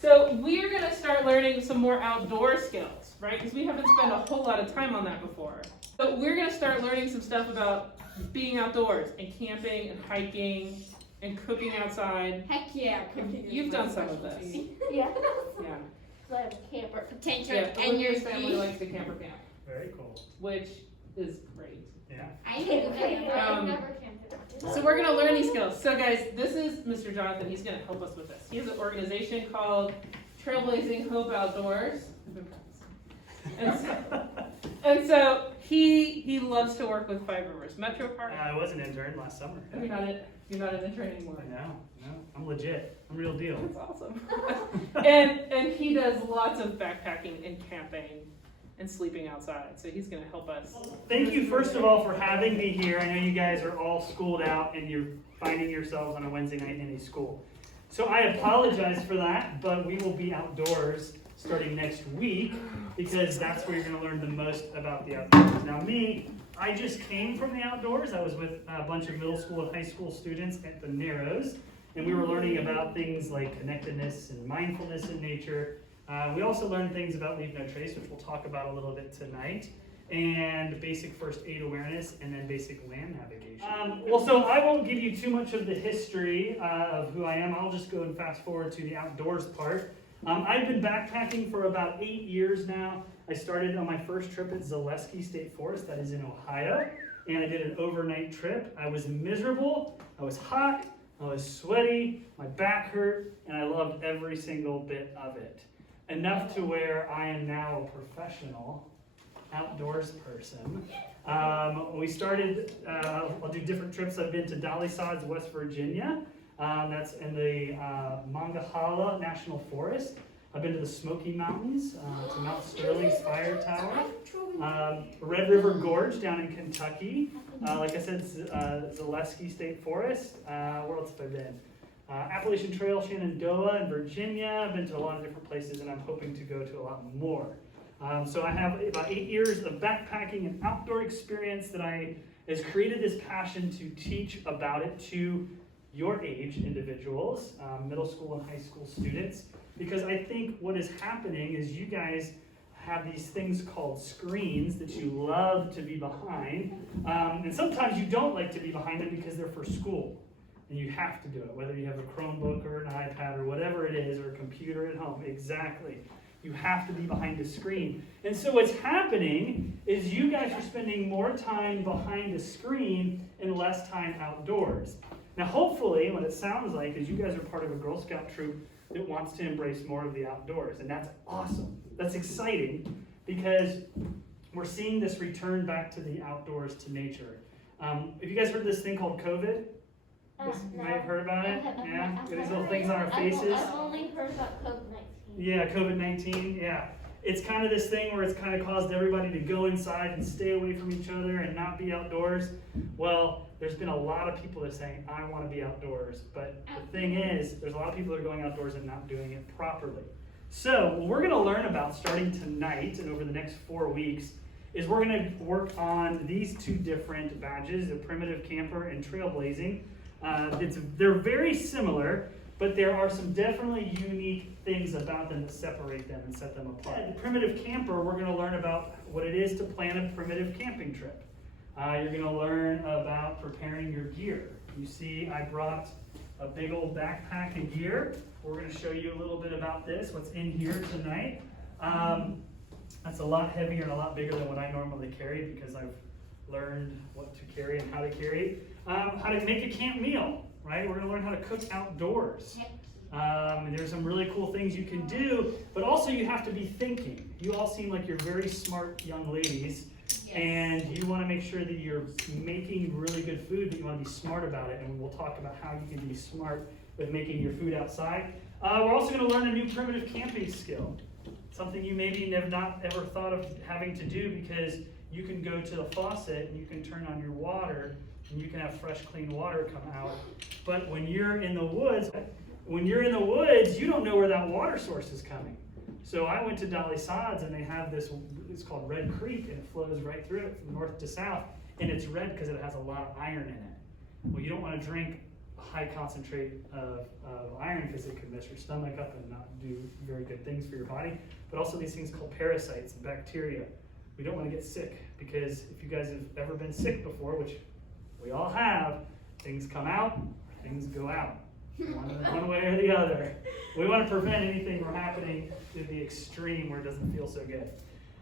So we're going to start learning some more outdoor skills, right? Because we haven't spent a whole lot of time on that before. So we're going to start learning some stuff about being outdoors and camping and hiking and cooking outside. Heck yeah, cooking. You've done some of this. Yeah. Yeah. So I have a camper potential Yeah, and your Olivia's family likes to camper camp, Very cool. which is great. Yeah. I hate to camp. Um, I've never camped. So we're gonna learn these skills. So guys, this is Mr. Jonathan. He's gonna help us with this. He has an organization called Trailblazing Hope Outdoors. And so he loves to work with Five Rivers Metro Park. I was an intern last summer. You're not an intern anymore. No, I'm legit. I'm real deal. That's awesome. and he does lots of backpacking and camping and sleeping outside. So he's gonna help us. Thank you, first of all, for having me here. I know you guys are all schooled out and you're finding yourselves on a Wednesday night in a school. So I apologize for that, but we will be outdoors starting next week because that's where you're gonna learn the most about the outdoors. Now I just came from the outdoors. I was with a bunch of middle school and high school students at the Narrows, and we were learning about things like connectedness and mindfulness in nature. We also learned things about Leave No Trace, which we'll talk about a little bit tonight, and basic first aid awareness, and then basic land navigation. So I won't give you too much of the history of who I am. I'll just go and fast forward to the outdoors part. I've been backpacking for about 8 years now. I started on my first trip at Zaleski State Forest, that is in Ohio, and I did an overnight trip. I was miserable, I was hot, I was sweaty, my back hurt, and I loved every single bit of it. Enough to where I am now a professional outdoors person. We started, I'll do different trips. I've been to Dolly Sods, West Virginia. That's in the Monongahela National Forest. I've been to the Smoky Mountains, to Mount Sterling's Fire Tower. Red River Gorge down in Kentucky. Like I said, Zaleski State Forest. Where else have I been? Appalachian Trail, Shenandoah in Virginia. I've been to a lot of different places and I'm hoping to go to a lot more. So I have about 8 years of backpacking and outdoor experience that has created this passion to teach about it to your age individuals, middle school and high school students, because I think what is happening is you guys have these things called screens that you love to be behind, and sometimes you don't like to be behind them because they're for school. And you have to do it, whether you have a Chromebook or an iPad or whatever it is, or a computer at home, exactly. You have to be behind a screen. And so what's happening is you guys are spending more time behind a screen and less time outdoors. Now hopefully, what it sounds like is you guys are part of a Girl Scout troop that wants to embrace more of the outdoors, and that's awesome. That's exciting because we're seeing this return back to the outdoors, to nature. Have you guys heard this thing called COVID? You might have heard about it? Yeah? These little things on our faces. I've only heard about COVID-19. Yeah, COVID-19, yeah. It's kind of this thing where it's kind of caused everybody to go inside and stay away from each other and not be outdoors. Well, there's been a lot of people that are saying, I want to be outdoors. But the thing is, there's a lot of people that are going outdoors and not doing it properly. So what we're going to learn about starting tonight and over the next 4 weeks is we're going to work on these two different badges, the Primitive Camper and Trailblazing. They're very similar, but there are some definitely unique things about them that separate them and set them apart. The Primitive Camper, we're going to learn about what it is to plan a primitive camping trip. You're going to learn about preparing your gear. You see, I brought a big old backpack of gear. We're going to show you a little bit about this, what's in here tonight. That's a lot heavier and a lot bigger than what I normally carry because I've learned what to carry and how to carry it. How to make a camp meal, right? We're going to learn how to cook outdoors. And there's some really cool things you can do, but also you have to be thinking. You all seem like you're very smart young ladies, and you want to make sure that you're making really good food, but you want to be smart about it, and we'll talk about how you can be smart with making your food outside. We're also going to learn a new primitive camping skill, something you maybe have not ever thought of having to do because you can go to the faucet and you can turn on your water and you can have fresh, clean water come out. But when you're in the woods, you don't know where that water source is coming. So I went to Dolly Sods and they have this, it's called Red Creek, and it flows right through it from north to south, and it's red because it has a lot of iron in it. Well, you don't want to drink a high concentrate of iron because it could mess your stomach up and not do very good things for your body, but also these things called parasites and bacteria. We don't want to get sick, because if you guys have ever been sick before, which we all have, things come out, things go out, one way or the other. We want to prevent anything from happening to the extreme where it doesn't feel so good.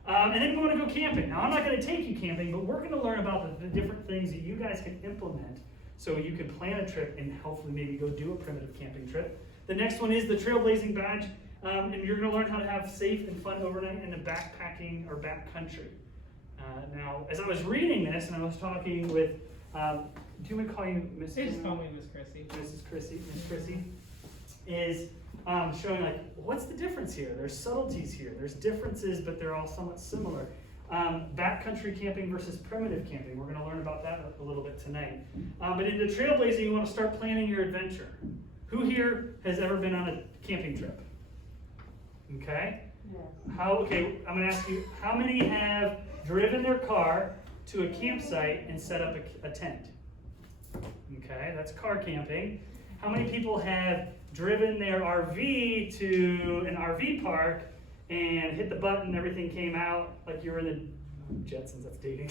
And then we want to go camping. Now, I'm not going to take you camping, but we're going to learn about the different things that you guys can implement so you can plan a trip and hopefully maybe go do a primitive camping trip. The next one is the Trailblazing Badge, and you're going to learn how to have safe and fun overnight in the backpacking or backcountry. Now, as I was reading this and I was talking with, do you want to call you Miss? They just call me Miss Chrissy. Miss Chrissy is showing like, what's the difference here? There's subtleties here. There's differences, but they're all somewhat similar. Backcountry camping versus primitive camping. We're going to learn about that a little bit tonight. But into trailblazing, you want to start planning your adventure. Who here has ever been on a camping trip? Okay. Yes. Okay, I'm going to ask you, how many have driven their car to a campsite and set up a tent? Okay, that's car camping. How many people have driven their RV to an RV park and hit the button and everything came out like you were in the Jetsons, that's dating.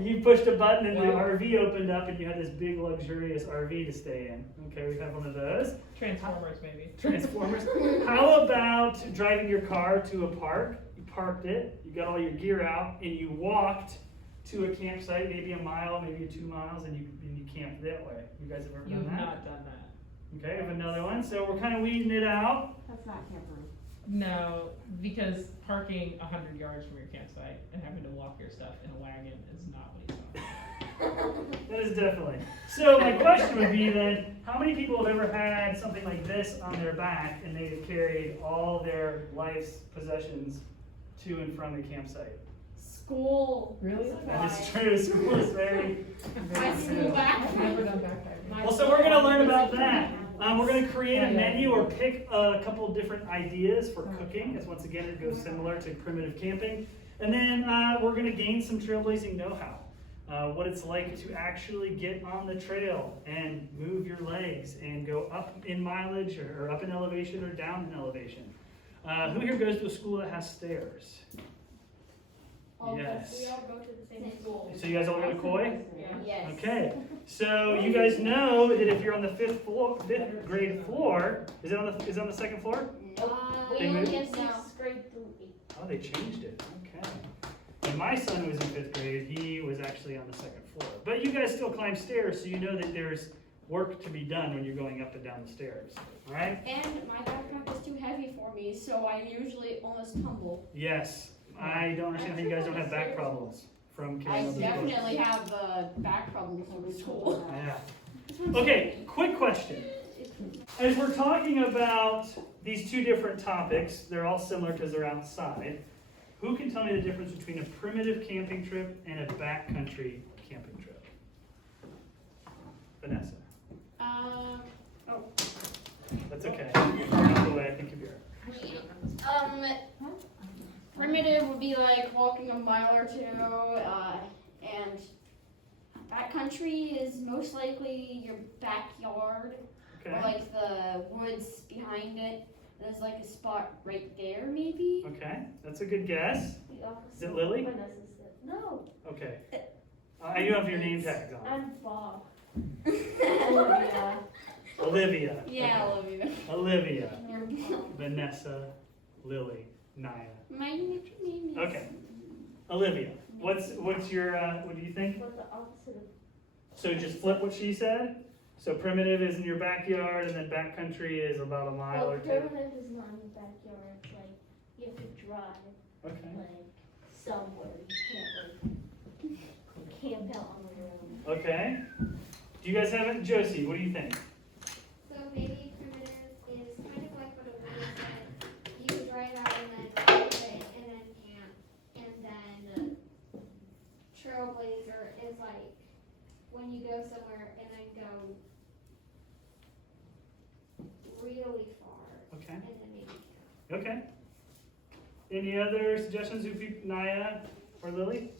You pushed a button and the RV opened up and you had this big luxurious RV to stay in. Okay, we've had one of those. Transformers, maybe. Transformers. How about driving your car to a park? You parked it, you got all your gear out, and you walked to a campsite, maybe a mile, maybe 2 miles, and you camped that way. You guys have ever You've done that? not done that. Okay, I have another one. So we're kind of weeding it out. That's not camper. No, because parking 100 yards from your campsite and having to walk your stuff in a wagon is not what he's talking That is definitely. So my question would be then, how many people have ever had something like this on their back and they have carried all their life's possessions to and from the campsite? School. Really? That is true. School is very, My very school true. backpack. Never done backpacking. Well, so we're going to learn about that. We're going to create a menu or pick a couple of different ideas for cooking, as once again it goes similar to primitive camping. And then we're going to gain some trailblazing know-how. What it's like to actually get on the trail and move your legs and go up in mileage or up in elevation or down in elevation. Who here goes to a school that has stairs? Yes. We all go to the same school. So you guys all go to Coy? Yes. Okay, so you guys know that if you're on the fifth grade floor, is it on the second floor? We They only moved? have 6th grade through 8th. Oh, they changed it. Okay. When my son was in 5th grade, he was actually on the second floor. But you guys still climb stairs, so you know that there's work to be done when you're going up and down the stairs, right? And my backpack is too heavy for me, so I usually almost tumble. Yes. I don't understand how you guys don't have back problems from I carrying all those books. definitely have back problems from school. Yeah. Okay, quick question. As we're talking about these two different topics, they're all similar because they're outside. Who can tell me the difference between a primitive camping trip and a backcountry camping trip? Vanessa. That's okay. You're far enough away, I think you'll be all right. Primitive would be like walking a mile or 2, and backcountry is most likely your backyard, Okay. or like the woods behind it. There's like a spot right there, maybe. Okay, that's a good guess. Is it Lily? No, Okay. I do have your name tags on. I'm Bob. Olivia. Yeah, Okay. Olivia. Olivia. You're Bob. Vanessa. Lily. Naya. My name is. Okay. Olivia. What's your what do you think? What's the opposite of? So just flip what she said. So primitive is in your backyard, and then backcountry is about a mile or 2. Primitive is not in the backyard. It's like you have to drive Okay. like somewhere. You can't like camp out on the road. Okay. Do you guys have it? Josie, what do you think? So maybe primitive is kind of like what Olivia said. You could drive out and then camp it and then camp. And then Trailblazer is like when you go somewhere and then go really far Okay. and then maybe camp. Okay. Any other suggestions? Naya or Lily?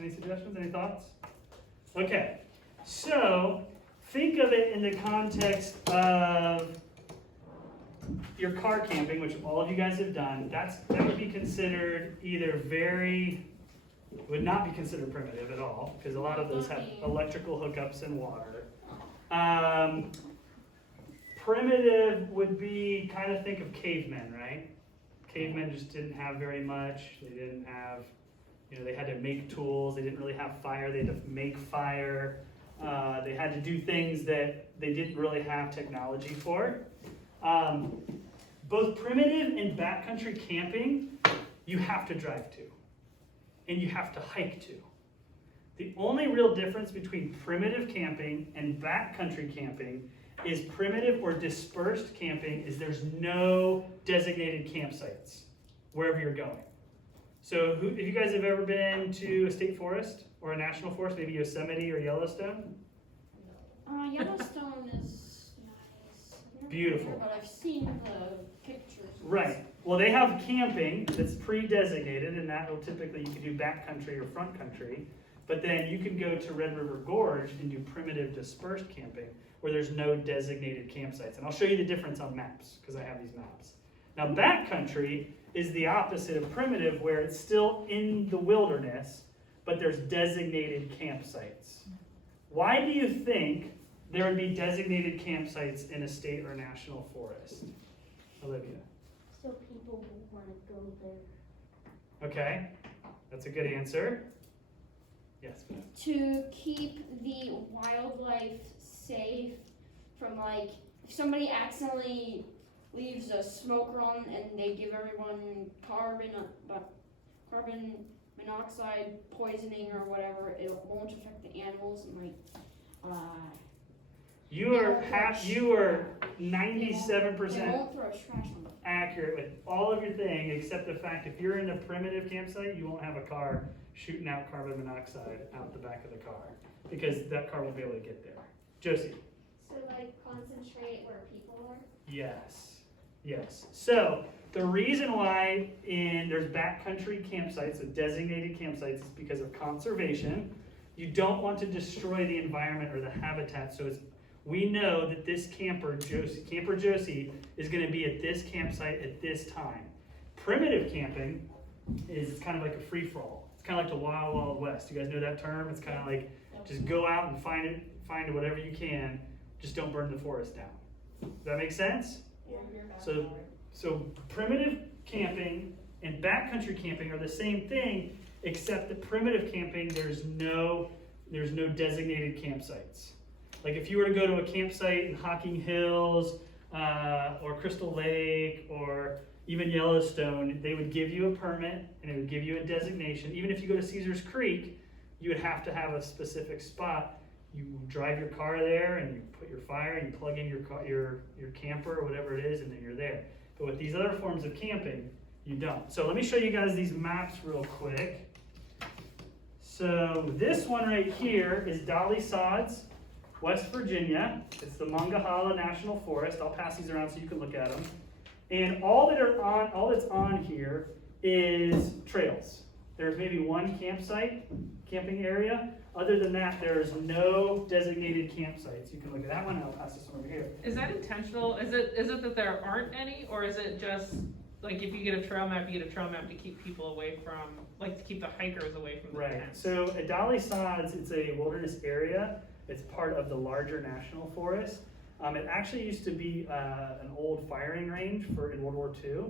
Any suggestions? Any thoughts? Okay. So think of it in the context of your car camping, which all of you guys have done, that would be considered either would not be considered primitive at all, because a lot of those have electrical hookups and water. Primitive would be, kind of think of cavemen, right? Cavemen just didn't have very much. They didn't have, they had to make tools. They didn't really have fire. They had to make fire. They had to do things that they didn't really have technology for. Both primitive and backcountry camping, you have to drive to, and you have to hike to. The only real difference between primitive camping and backcountry camping is primitive or dispersed camping is there's no designated campsites wherever you're going. So if you guys have ever been to a state forest or a national forest, maybe Yosemite or Yellowstone? Yellowstone is nice. Beautiful. But I've seen the pictures. Right. Well, they have camping that's pre-designated, and that will typically, you can do backcountry or front country, but then you can go to Red River Gorge and do primitive dispersed camping, where there's no designated campsites. And I'll show you the difference on maps, because I have these maps. Now, backcountry is the opposite of primitive, where it's still in the wilderness, but there's designated campsites. Why do you think there would be designated campsites in a state or national forest? Olivia? So people will want to go there. Okay, that's a good answer. Yes, Vanessa? To keep the wildlife safe from, like, if somebody accidentally leaves a smoke run and they give everyone carbon monoxide poisoning or whatever, it won't affect the animals, and like You are 97% they won't throw trash on them. accurate with all of your thing, except the fact if you're in a primitive campsite, you won't have a car shooting out carbon monoxide out the back of the car, because that car won't be able to get there. Josie? So like concentrate where people are? Yes. So the reason why there's backcountry campsites, so designated campsites, is because of conservation. You don't want to destroy the environment or the habitat, so we know that this camper Josie, is going to be at this campsite at this time. Primitive camping is kind of like a free-for-all. It's kind of like the Wild Wild West. You guys know that term? It's kind of like just go out and find whatever you can. Just don't burn the forest down. Does that make sense? So primitive camping and backcountry camping are the same thing, except that primitive camping, there's no designated campsites. Like if you were to go to a campsite in Hocking Hills or Crystal Lake or even Yellowstone, they would give you a permit and it would give you a designation. Even if you go to Caesars Creek, you would have to have a specific spot. You drive your car there and you put your fire and you plug in your camper or whatever it is, and then you're there. But with these other forms of camping, you don't. So let me show you guys these maps real quick. So this one right here is Dolly Sods, West Virginia. It's the Monongahela National Forest. I'll pass these around so you can look at them. And all that's on here is trails. There's maybe one camping area. Other than that, there's no designated campsites. You can look at that one, and I'll pass this one over here. Is that intentional? Is it that there aren't any, or is it just like if you get a trail map, you get a trail map to keep people away from, like to keep the hikers away from the tents? So at Dolly Sods, it's a wilderness area. It's part of the larger national forest. It actually used to be an old firing range in World War II,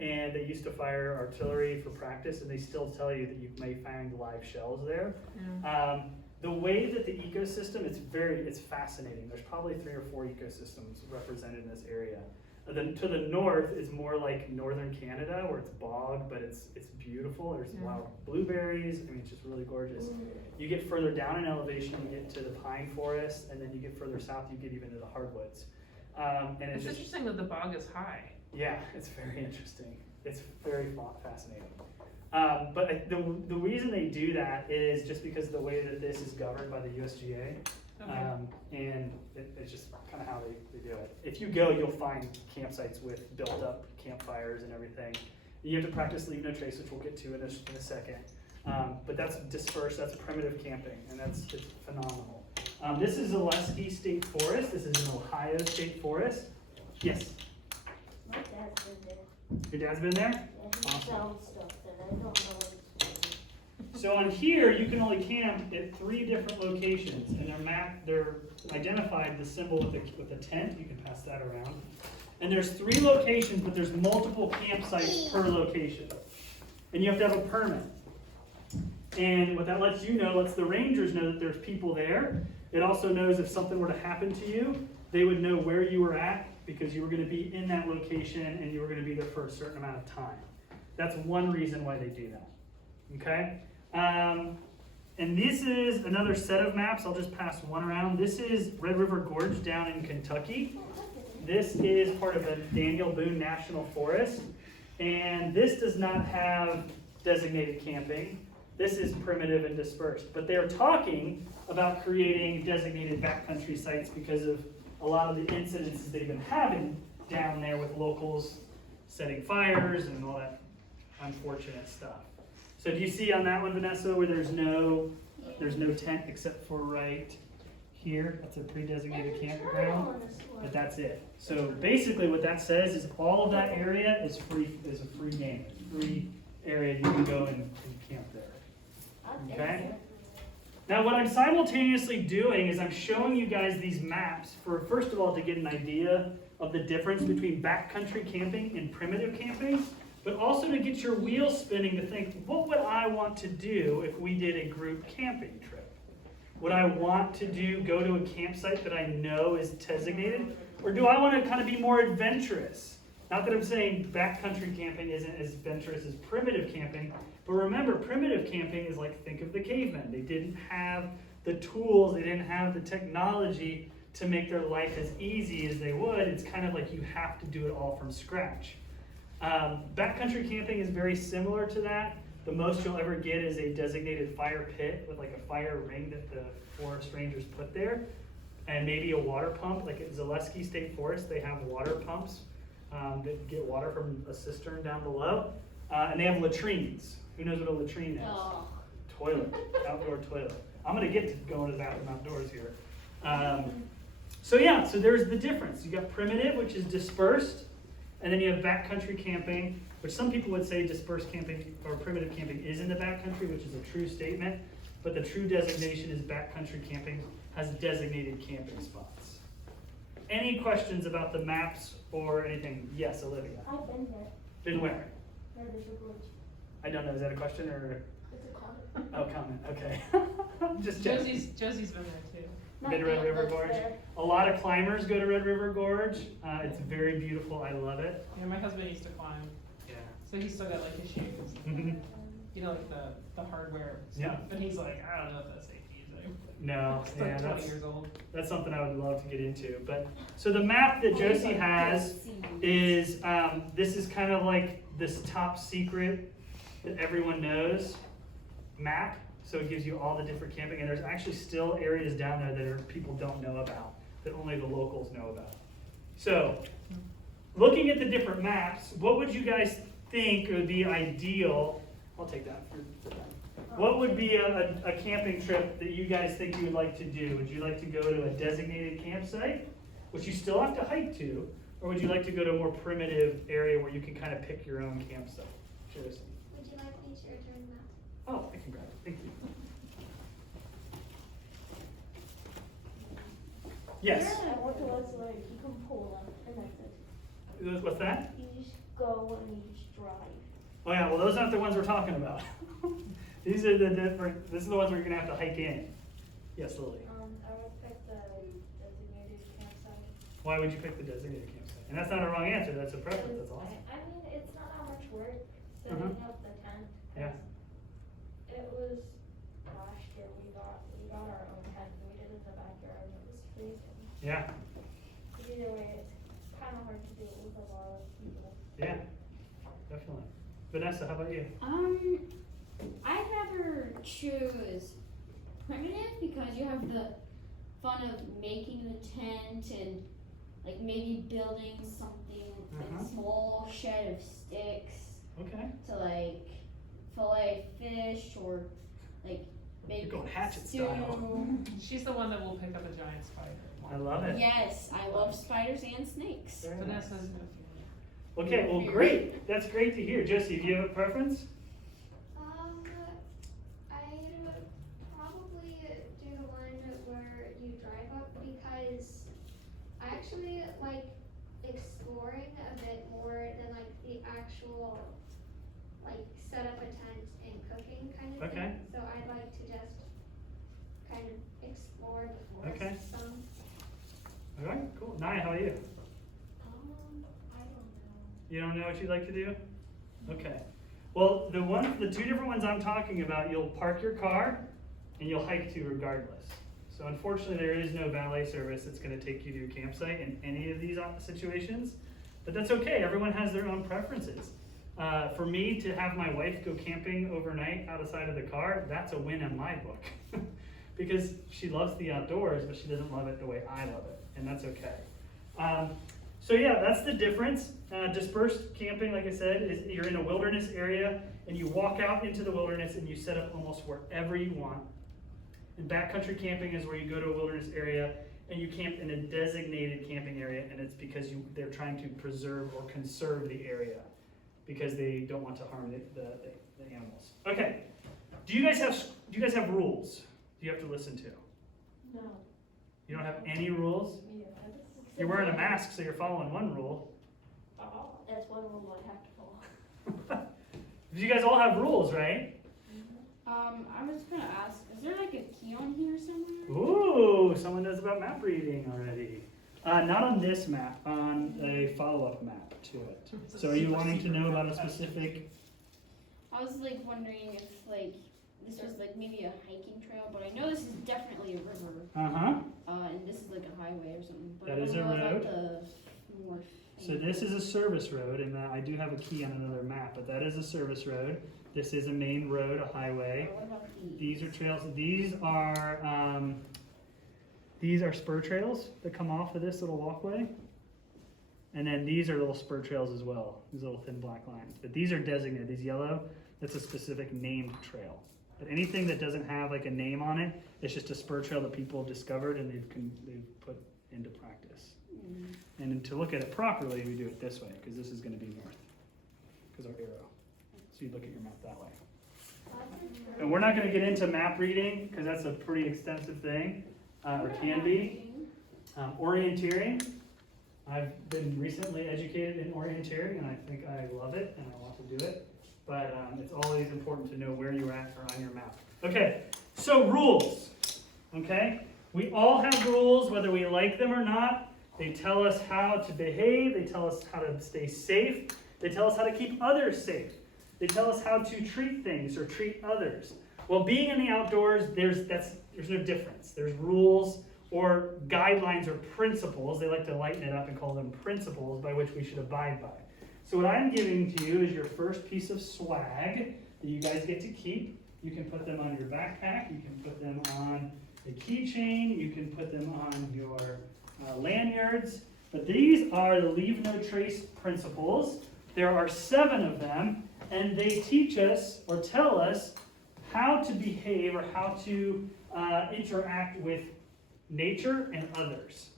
and they used to fire artillery for practice, and they still tell you that you may find live shells there. Yeah. The way that the ecosystem, it's fascinating. There's probably 3 or 4 ecosystems represented in this area. Then to the north is more like northern Canada, where it's bog, but it's beautiful. There's wild blueberries. I mean, it's just really gorgeous. You get further down in elevation, you get to the pine forest, and then you get further south, you get even to the hardwoods. And It's interesting that the bog is high. Yeah, it's very interesting. It's very fascinating. But the reason they do that is just because of the way that this is governed by the USGA. Okay. And it's just kind of how they do it. If you go, you'll find campsites with built up campfires and everything. You have to practice leave no trace, which we'll get to in a second. But that's dispersed, that's primitive camping, and it's phenomenal. This is Zaleski State Forest. This is an Ohio State Forest. Yes? My dad been there. Your dad's been there? Yeah, he Awesome. sells stuff that I don't know what it's for. So on here, you can only camp at 3 different locations, and they're identified, the symbol with the tent, you can pass that around. And there's 3 locations, but there's multiple campsites per location. And you have to have a permit. And what that lets you know, lets the rangers know that there's people there. It also knows if something were to happen to you, they would know where you were at, because you were gonna be in that location and you were gonna be there for a certain amount of time. That's one reason why they do that, okay? And this is another set of maps. I'll just pass one around. This is Red River Gorge down in Kentucky. This is part of the Daniel Boone National Forest. And this does not have designated camping. This is primitive and dispersed. But they're talking about creating designated backcountry sites because of a lot of the incidences they've been having down there with locals setting fires and all that unfortunate stuff. So do you see on that one, Vanessa, where there's no tent except for right here? That's a pre-designated campground, but that's it. So basically what that says is all of that area is free, is a free game, free area. You can go and camp there, okay? Now what I'm simultaneously doing is I'm showing you guys these maps for, first of all, to get an idea of the difference between backcountry camping and primitive camping, but also to get your wheels spinning to think, what would I want to do if we did a group camping trip? Would I want to go to a campsite that I know is designated? Or do I want to kind of be more adventurous? Not that I'm saying backcountry camping isn't as adventurous as primitive camping, but remember, primitive camping is like, think of the cavemen. They didn't have the tools, they didn't have the technology to make their life as easy as they would. It's kind of like you have to do it all from scratch. Backcountry camping is very similar to that. The most you'll ever get is a designated fire pit with like a fire ring that the forest rangers put there, and maybe a water pump. Like at Zaleski State Forest, they have water pumps that get water from a cistern down below, and they have latrines. Who knows what a latrine is? Oh. Toilet, outdoor toilet. I'm gonna get to going to the bathroom outdoors here. So there's the difference. You got primitive, which is dispersed, and then you have backcountry camping, which some people would say dispersed camping or primitive camping is in the backcountry, which is a true statement, but the true designation is backcountry camping has designated camping spots. Any questions about the maps or anything? Yes, Olivia. I've been there. Been where? Red River Gorge. I don't know, is that a question or? It's a comment. Oh, comment, okay. Just checking. Josie's been there too. Been to Red River Gorge? A lot of climbers go to Red River Gorge. It's very beautiful, I love it. Yeah, my husband used to climb, Yeah. so he's still got like his shoes, you know, like the hardware stuff. Yeah. But he's like, I don't know if that's safety. He's like, No, he's yeah, like 20 years old. that's something I would love to get into. But so the map that Josie has is this is kind of like this top secret that everyone knows map. So it gives you all the different camping, and there's actually still areas down there that people don't know about, that only the locals know about. So, looking at the different maps, what would you guys think would be ideal? I'll take that. What would be a camping trip that you guys think you would like to do? Would you like to go to a designated campsite, which you still have to hike to, or would you like to go to a more primitive area where you can kind of pick your own campsite? Josie. Would you like me to return that? Oh, I can grab it. Thank you. Yes. I went to West Lake. You can pull them, and that's it. What's that? You just go and you just drive. Oh yeah, well those aren't the ones we're talking about. These are the different, this is the ones where you're gonna have to hike in. Yes, Lily. I would pick the designated campsite. Why would you pick the designated campsite? And that's not a wrong answer, that's a preference, that's awesome. I mean, it's not that much work setting up the tent. Yeah. It was last year we got our own tent. We did it in the backyard. It was freezing. Yeah, Either way, it's kind of hard to do with a lot of people. yeah, definitely. Vanessa, how about you? I'd rather choose primitive because you have the fun of making the tent and like maybe building something like a small shed of sticks Okay. to like fillet fish or like maybe You're going hatchet stew. style. She's the one that will pick up a giant spider. I love it. Yes, I love spiders and snakes. Very nice. Vanessa's gonna feel Okay, well, great. That's great to hear. Josie, do you have a preference? I'd probably do the one where you drive up because I actually like exploring a bit more than like the actual like set up a tent and cooking kind of Okay. thing. So I'd like to just kind of explore the forest Okay. some. All right, cool. Naya, how are you? I don't know. You don't know what you'd like to do? Okay. Well, the two different ones I'm talking about, you'll park your car and you'll hike to regardless. So unfortunately, there is no valet service that's going to take you to your campsite in any of these situations, but that's okay. Everyone has their own preferences. For me to have my wife go camping overnight outside of the car, that's a win in my book. Because she loves the outdoors, but she doesn't love it the way I love it, and that's okay. So yeah, that's the difference. Dispersed camping, like I said, is you're in a wilderness area and you walk out into the wilderness and you set up almost wherever you want. And backcountry camping is where you go to a wilderness area and you camp in a designated camping area, and it's because they're trying to preserve or conserve the area because they don't want to harm the animals. Okay, do you guys have rules you have to listen to? No. You don't have any rules? Yeah. You're wearing a mask, so you're following one rule. That's one rule I have to follow. You guys all have rules, right? I was gonna ask, is there like a key on here somewhere? Ooh, someone knows about map reading already. Not on this map, on a follow-up map to it. So are you wanting to know about a specific? I was like wondering if like this was like maybe a hiking trail, but I know this is definitely a river. Uh-huh. And this is like a highway or something. But That I is don't a know road. about the more So this is a service road, and I do have a key on another map, but that is a service road. This is a main road, a highway. What about These are trails. These are spur trails that come off of this little walkway. And then these are little spur trails as well, these little thin black lines. But these are designated, these yellow, that's a specific named trail. But anything that doesn't have like a name on it, it's just a spur trail that people have discovered and they've put into practice. And to look at it properly, we do it this way, because this is going to be north, because our arrow. So you look at your map that way. And we're not going to get into map reading, because that's a pretty extensive thing, or can be. Orienteering. I've been recently educated in orienteering, and I think I love it, and I want to do it. But it's always important to know where you're at or on your map. Okay, so rules. Okay, we all have rules, whether we like them or not. They tell us how to behave. They tell us how to stay safe. They tell us how to keep others safe. They tell us how to treat things or treat others. Well, being in the outdoors, there's no difference. There's rules or guidelines or principles. They like to lighten it up and call them principles by which we should abide by. So what I'm giving to you is your first piece of swag that you guys get to keep. You can put them on your backpack. You can put them on a keychain. You can put them on your lanyards. But these are the Leave No Trace principles. There are 7 of them, and they teach us or tell us how to behave or how to interact with nature and others.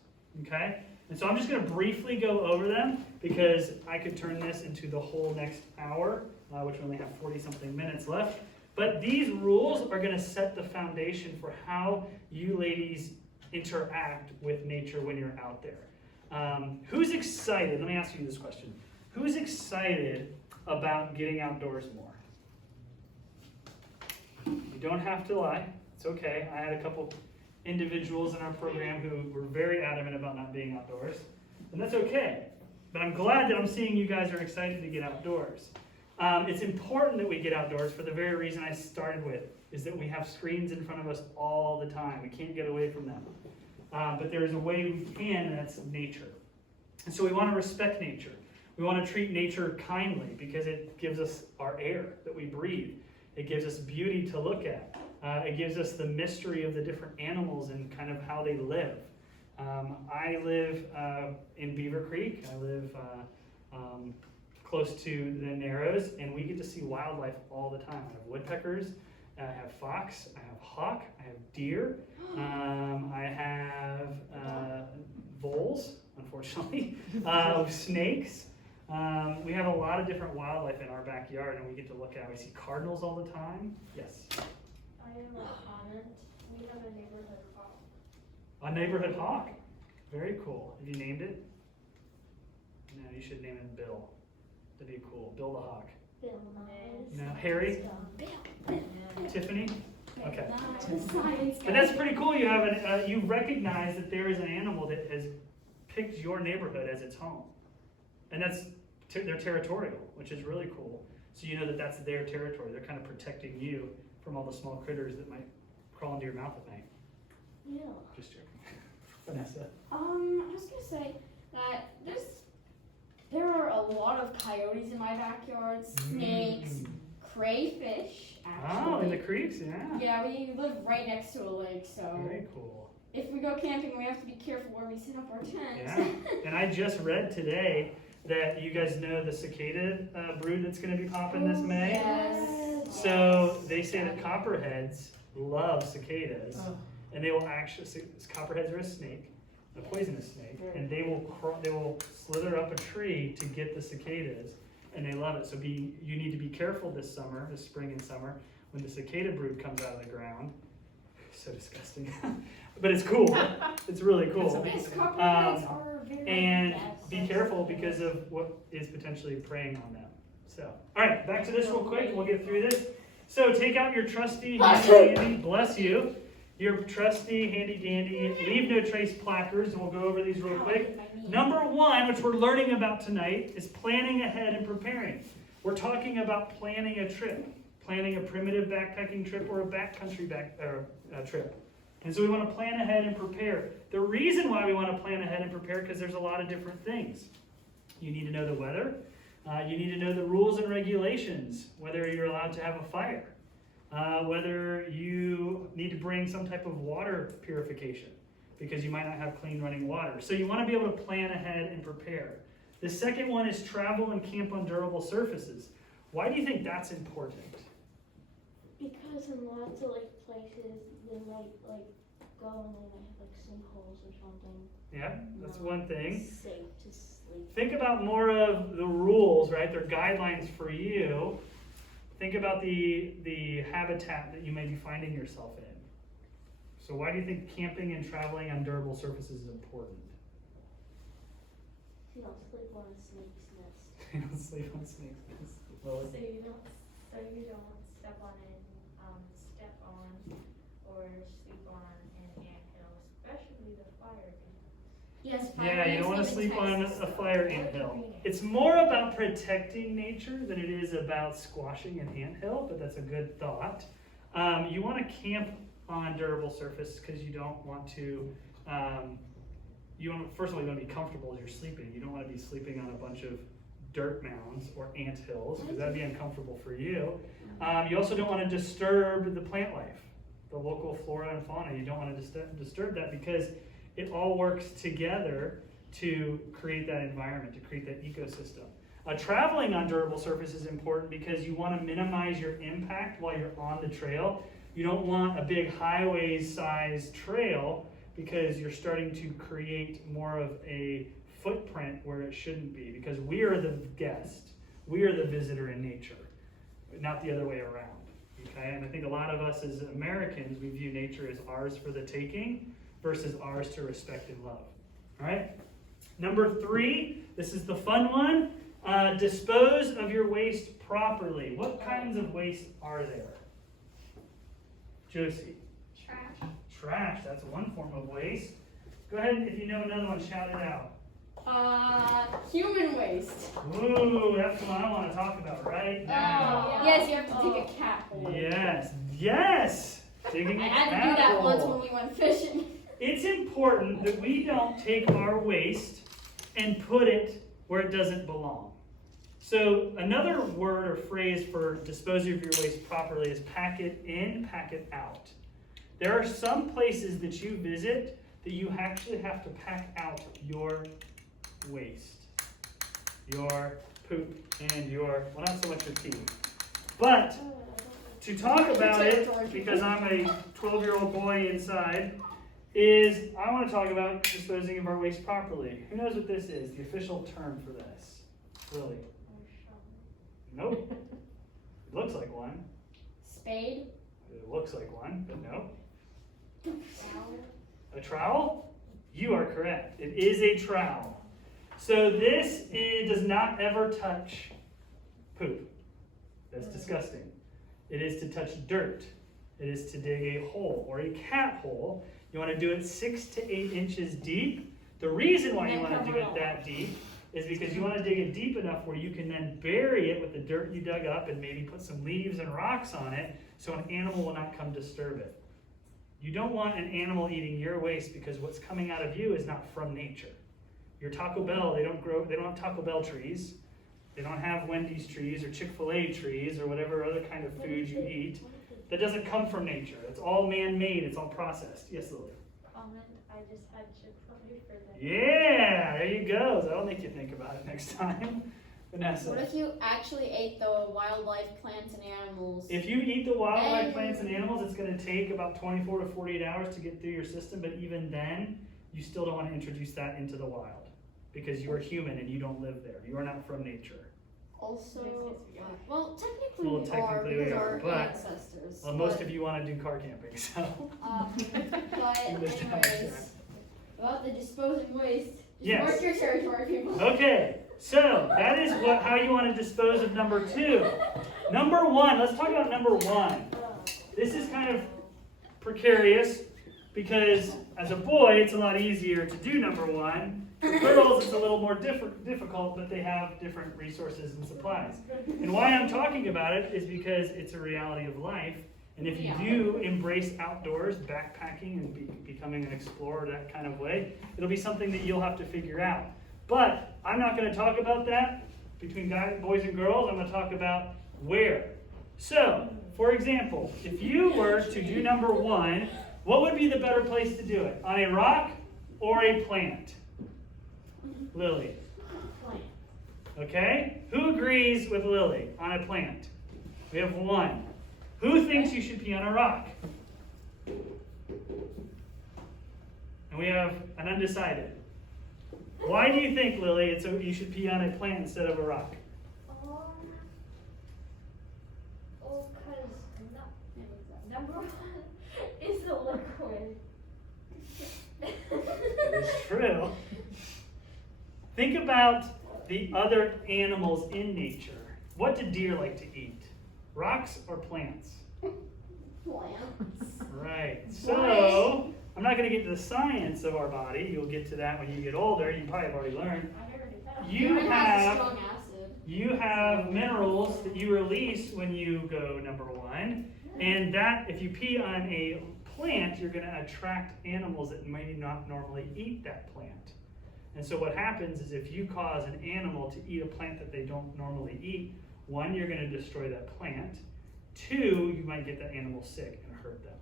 Okay? And so I'm just going to briefly go over them because I could turn this into the whole next hour, which we only have 40-something minutes left. But these rules are going to set the foundation for how you ladies interact with nature when you're out there. Who's excited? Let me ask you this question. Who's excited about getting outdoors more? You don't have to lie. It's okay. I had a couple individuals in our program who were very adamant about not being outdoors, and that's okay. But I'm glad that I'm seeing you guys are excited to get outdoors. It's important that we get outdoors for the very reason I started with, is that we have screens in front of us all the time. We can't get away from them. But there is a way we can, and that's nature. And so we want to respect nature. We want to treat nature kindly because it gives us our air that we breathe. It gives us beauty to look at. It gives us the mystery of the different animals and kind of how they live. I live in Beaver Creek. I live close to the Narrows, and we get to see wildlife all the time. I have woodpeckers, I have fox, I have hawk, I have deer, I have voles, unfortunately, snakes. We have a lot of different wildlife in our backyard, and we get to look at. We see cardinals all the time. Yes. I have a comment. We have a neighborhood hawk. A neighborhood hawk. Very cool. Have you named it? No, you should name it Bill. That'd be cool. Bill the hawk. Bill Nye. No, Harry? Tiffany? Okay. Science But that's pretty cool. You have you recognize that there is an animal that has picked your neighborhood as its home, and that's they're territorial, which is really cool. So you know that that's their territory. They're kind of protecting you from all the small critters that might crawl into your mouth at night. Yeah. Just joking. Vanessa. I was gonna say that there are a lot of coyotes in my backyard, snakes, crayfish, actually. Oh, in the creeks, yeah. Yeah, we live right next to a lake, so Very cool. if we go camping, we have to be careful where we set up our tents. Yeah. And I just read today that you guys know the cicada brood that's going to be popping this May. Yes. So they say that copperheads love cicadas, and they will actually. Copperheads are a snake, a poisonous snake, and they will slither up a tree to get the cicadas, and they love it. So you need to be careful this summer, this spring and summer, when the cicada brood comes out of the ground. So disgusting, but it's cool. It's really cool. Yes, copperheads are very And bad. be careful because of what is potentially preying on them. So, all right, back to this real quick. We'll get through this. So take out your trusty, handy dandy, bless you, your trusty, handy dandy, leave no trace placards, and we'll go over these real quick. Number 1, which we're learning about tonight, is planning ahead and preparing. We're talking about planning a trip, planning a primitive backpacking trip or a backcountry trip. And so we want to plan ahead and prepare. The reason why we want to plan ahead and prepare, because there's a lot of different things. You need to know the weather. You need to know the rules and regulations, whether you're allowed to have a fire, whether you need to bring some type of water purification, because you might not have clean running water. So you want to be able to plan ahead and prepare. The second one is travel and camp on durable surfaces. Why do you think that's important? Because in lots of places they might go and they might have sinkholes or something. Yeah, that's one thing. Safe to sleep. Think about more of the rules, right? They're guidelines for you. Think about the habitat that you may be finding yourself in. So why do you think camping and traveling on durable surfaces is important? You don't sleep on a snake's nest. You don't sleep on snakes' nests. Well, So you don't step on or sleep on an anthill, especially the fire ant. Yes, yeah, you don't want to sleep on a fire anthill. It's more about protecting nature than it is about squashing an anthill, but that's a good thought. You want to camp on durable surface because you don't want to, first of all, you want to be comfortable as you're sleeping. You don't want to be sleeping on a bunch of dirt mounds or ant hills because that'd be uncomfortable for you. You also don't want to disturb the plant life, the local flora and fauna. You don't want to disturb that because it all works together to create that environment, to create that ecosystem. Traveling on durable surface is important because you want to minimize your impact while you're on the trail. You don't want a big highway-sized trail because you're starting to create more of a footprint where it shouldn't be, because we are the guest, we are the visitor in nature, not the other way around. Okay, and I think a lot of us as Americans, we view nature as ours for the taking versus ours to respect and love. All right. Number 3, this is the fun one. Dispose of your waste properly. What kinds of waste are there? Josie. Trash. Trash. That's one form of waste. Go ahead, if you know another one, shout it out. Human waste. Ooh, that's what I want to talk about right now. Yes, you have to dig a cat hole. Yes. Digging I a had to cat do that once hole. when we went fishing. It's important that we don't take our waste and put it where it doesn't belong. So another word or phrase for disposing of your waste properly is pack it in, pack it out. There are some places that you visit that you actually have to pack out your waste, your poop, and well, not so much your pee. But to talk about it, because I'm a 12-year-old boy inside, is I want to talk about disposing of our waste properly. Who knows what this is, the official term for this? Lily? Nope. It looks like one. Spade. It looks like one, but no. A trowel? You are correct. It is a trowel. So this does not ever touch poop. That's disgusting. It is to touch dirt. It is to dig a hole or a cat hole. You want to do it 6 to 8 inches deep. The reason why you want to do it that deep is because you want to dig it deep enough where you can then bury it with the dirt you dug up and maybe put some leaves and rocks on it so an animal will not come disturb it. You don't want an animal eating your waste because what's coming out of you is not from nature. Your Taco Bell, they don't have Taco Bell trees. They don't have Wendy's trees or Chick-fil-A trees or whatever other kind of food you eat. That doesn't come from nature. It's all man-made. It's all processed. Yes, Lily? I just had Chick-fil-A for that. Yeah, there you go. That'll make you think about it next time. Vanessa? What if you actually ate the wildlife, plants, and animals? If you eat the wildlife, plants, and animals, it's going to take about 24 to 48 hours to get through your system. But even then, you still don't want to introduce that into the wild because you are human and you don't live there. You are not from nature. Also, Well, technically technically we we are, are but- ancestors. Well, most of you want to do car camping, so. But Just anyways, about the disposing waste. Just Yes. mark your territory, people. Okay, so that is how you want to dispose of number 2. Number 1, let's talk about number 1. This is kind of precarious because as a boy, it's a lot easier to do number 1. For girls, it's a little more difficult, but they have different resources and supplies. And why I'm talking about it is because it's a reality of life. And if you do embrace outdoors, backpacking and becoming an explorer that kind of way, it'll be something that you'll have to figure out. But I'm not going to talk about that between boys and girls. I'm going to talk about where. So, for example, if you were to do number 1, what would be the better place to do it? On a rock or a plant? Lily. Plant. Okay? Who agrees with Lily on a plant? We have 1. Who thinks you should pee on a rock? And we have an undecided. Why do you think, Lily, you should pee on a plant instead of a rock? Because number 1 is the liquid. That is true. Think about the other animals in nature. What do deer like to eat? Rocks or plants? Plants. Right. So, I'm not going to get to the science of our body. You'll get to that when you get older. You probably have already learned. You Mine has have, strong acid. you have minerals that you release when you go number 1. And that, if you pee on a plant, you're going to attract animals that may not normally eat that plant. And so what happens is if you cause an animal to eat a plant that they don't normally eat, 1, you're going to destroy that plant. 2, you might get that animal sick and hurt them.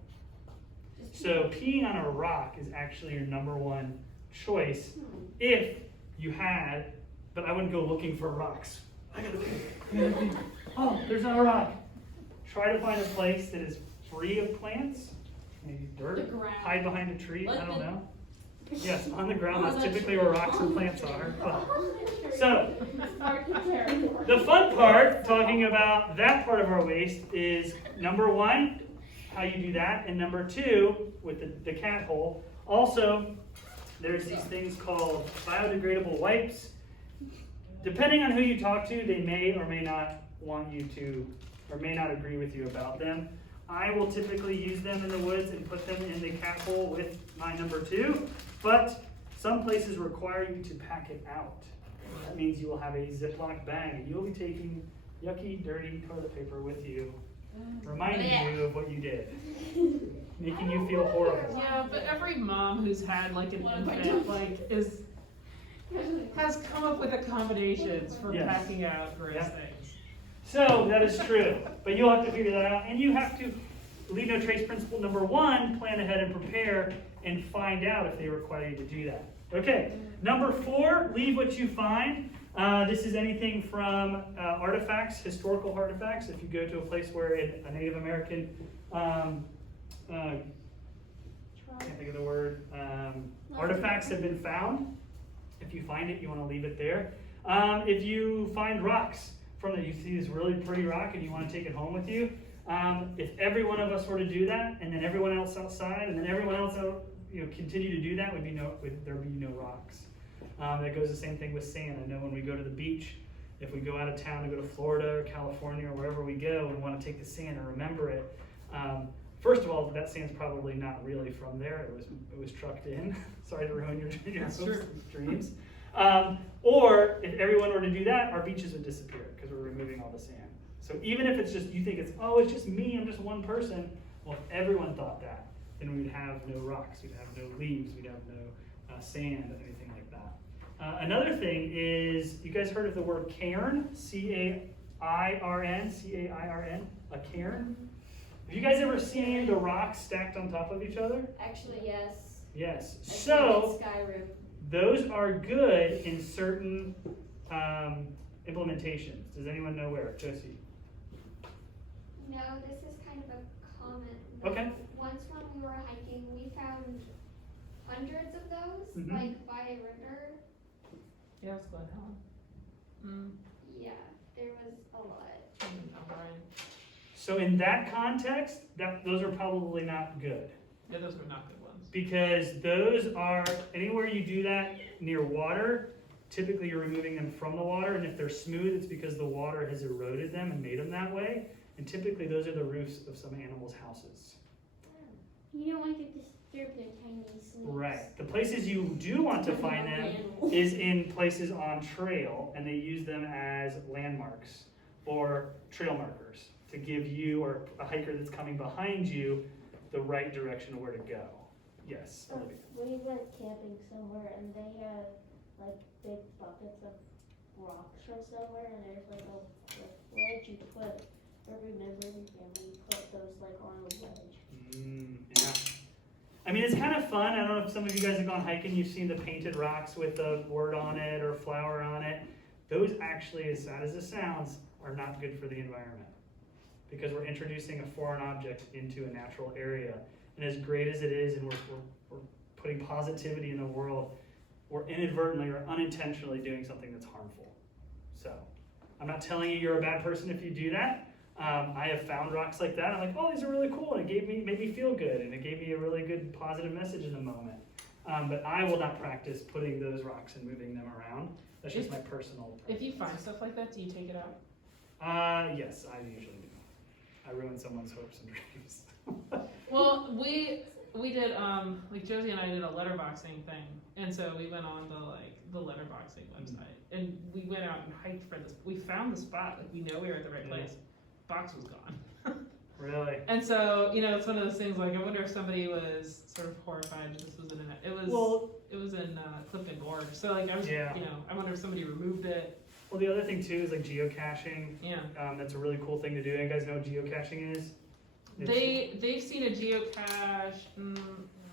So peeing on a rock is actually your number 1 choice if you had, but I wouldn't go looking for rocks. I gotta pee. Oh, there's not a rock. Try to find a place that is free of plants, maybe dirt, The ground. hide behind a tree, I don't know. Yes, on the ground, On that's the typically tree. where rocks and plants are. But- So, Mark your territory. the fun part, talking about that part of our waste, is number 1, how you do that, and number 2, with the cat hole. Also, there's these things called biodegradable wipes. Depending on who you talk to, they may or may not want you to, or may not agree with you about them. I will typically use them in the woods and put them in the cat hole with my number 2, but some places require you to pack it out. That means you will have a Ziploc bag and you'll be taking yucky, dirty toilet paper with you, reminding you of what you did, making you feel horrible. Yeah, but every mom who's had like an infant has come up with accommodations for Yes. packing out gross Yeah. things. So that is true, but you'll have to figure that out, and you have to, leave no trace principle number 1, plan ahead and prepare and find out if they require you to do that. Okay, number 4, leave what you find. This is anything from artifacts, historical artifacts. If you go to a place where a Native American, can't think of the word, artifacts have been found. If you find it, you want to leave it there. If you find rocks from that, you see this really pretty rock and you want to take it home with you, if every one of us were to do that, and then everyone else outside, and then everyone else out, continue to do that, there'd be no rocks. That goes the same thing with sand. I know when we go to the beach, if we go out of town to go to Florida or California or wherever we go and want to take the sand and remember it, first of all, that sand's probably not really from there. It was trucked in. Sorry to ruin your dreams. Or if everyone were to do that, our beaches would disappear because we're removing all the sand. So even if it's just, you think it's just me, I'm just one person. Well, if everyone thought that, then we'd have no rocks, we'd have no leaves, we'd have no sand, anything like that. Another thing is, you guys heard of the word cairn? C-A-I-R-N, C-A-I-R-N, a cairn? Have you guys ever seen the rocks stacked on top of each other? Actually, yes. Yes. I So, think in Skyrim. those are good in certain implementations. Does anyone know where? Josie? No, this is kind of a comment. Okay. Once when we were hiking, we found hundreds of those, Mhm. like by a river. Yeah, it's Glen Helen. Yeah, there was a lot. So in that context, those are probably not good. Yeah, those were not good ones. Because those are, anywhere you do that near water, typically you're removing them from the water, and if they're smooth, it's because the water has eroded them and made them that way. And typically those are the roofs of some animals' houses. You don't want to disturb their tiny sleeps. Right. The places you do want to find them is in places on trail, and they use them as landmarks or trail markers to give you or a hiker that's coming behind you the right direction of where to go. Yes, Olivia. We went camping somewhere and they had like big buckets of rocks from somewhere, and there's like a ledge you put every member of your family put those like on a ledge. Yeah. I mean, it's kind of fun. I don't know if some of you guys have gone hiking, you've seen the painted rocks with a word on it or flower on it. Those actually, as sad as it sounds, are not good for the environment because we're introducing a foreign object into a natural area. And as great as it is, and we're putting positivity in the world, we're inadvertently or unintentionally doing something that's harmful. So, I'm not telling you you're a bad person if you do that. I have found rocks like that. I'm like, oh, these are really cool, and it made me feel good, and it gave me a really good positive message in the moment. But I will not practice putting those rocks and moving them around. That's just my personal preference. If you find stuff like that, do you take it out? Yes, I usually do. I ruin someone's hopes and dreams. Well, we did like Josie and I did a letterboxing thing, and so we went on the letterboxing website, and we went out and hiked for this. We found the spot, like we know we were at the right place. Box was gone. Really? And so it's one of those things like I wonder if somebody was sort of horrified that this was in it was in Clifton Gorge. So like I was I wonder if somebody removed it. Well, the other thing too is like geocaching. Yeah. That's a really cool thing to do. You guys know what geocaching is? They've seen a geocache.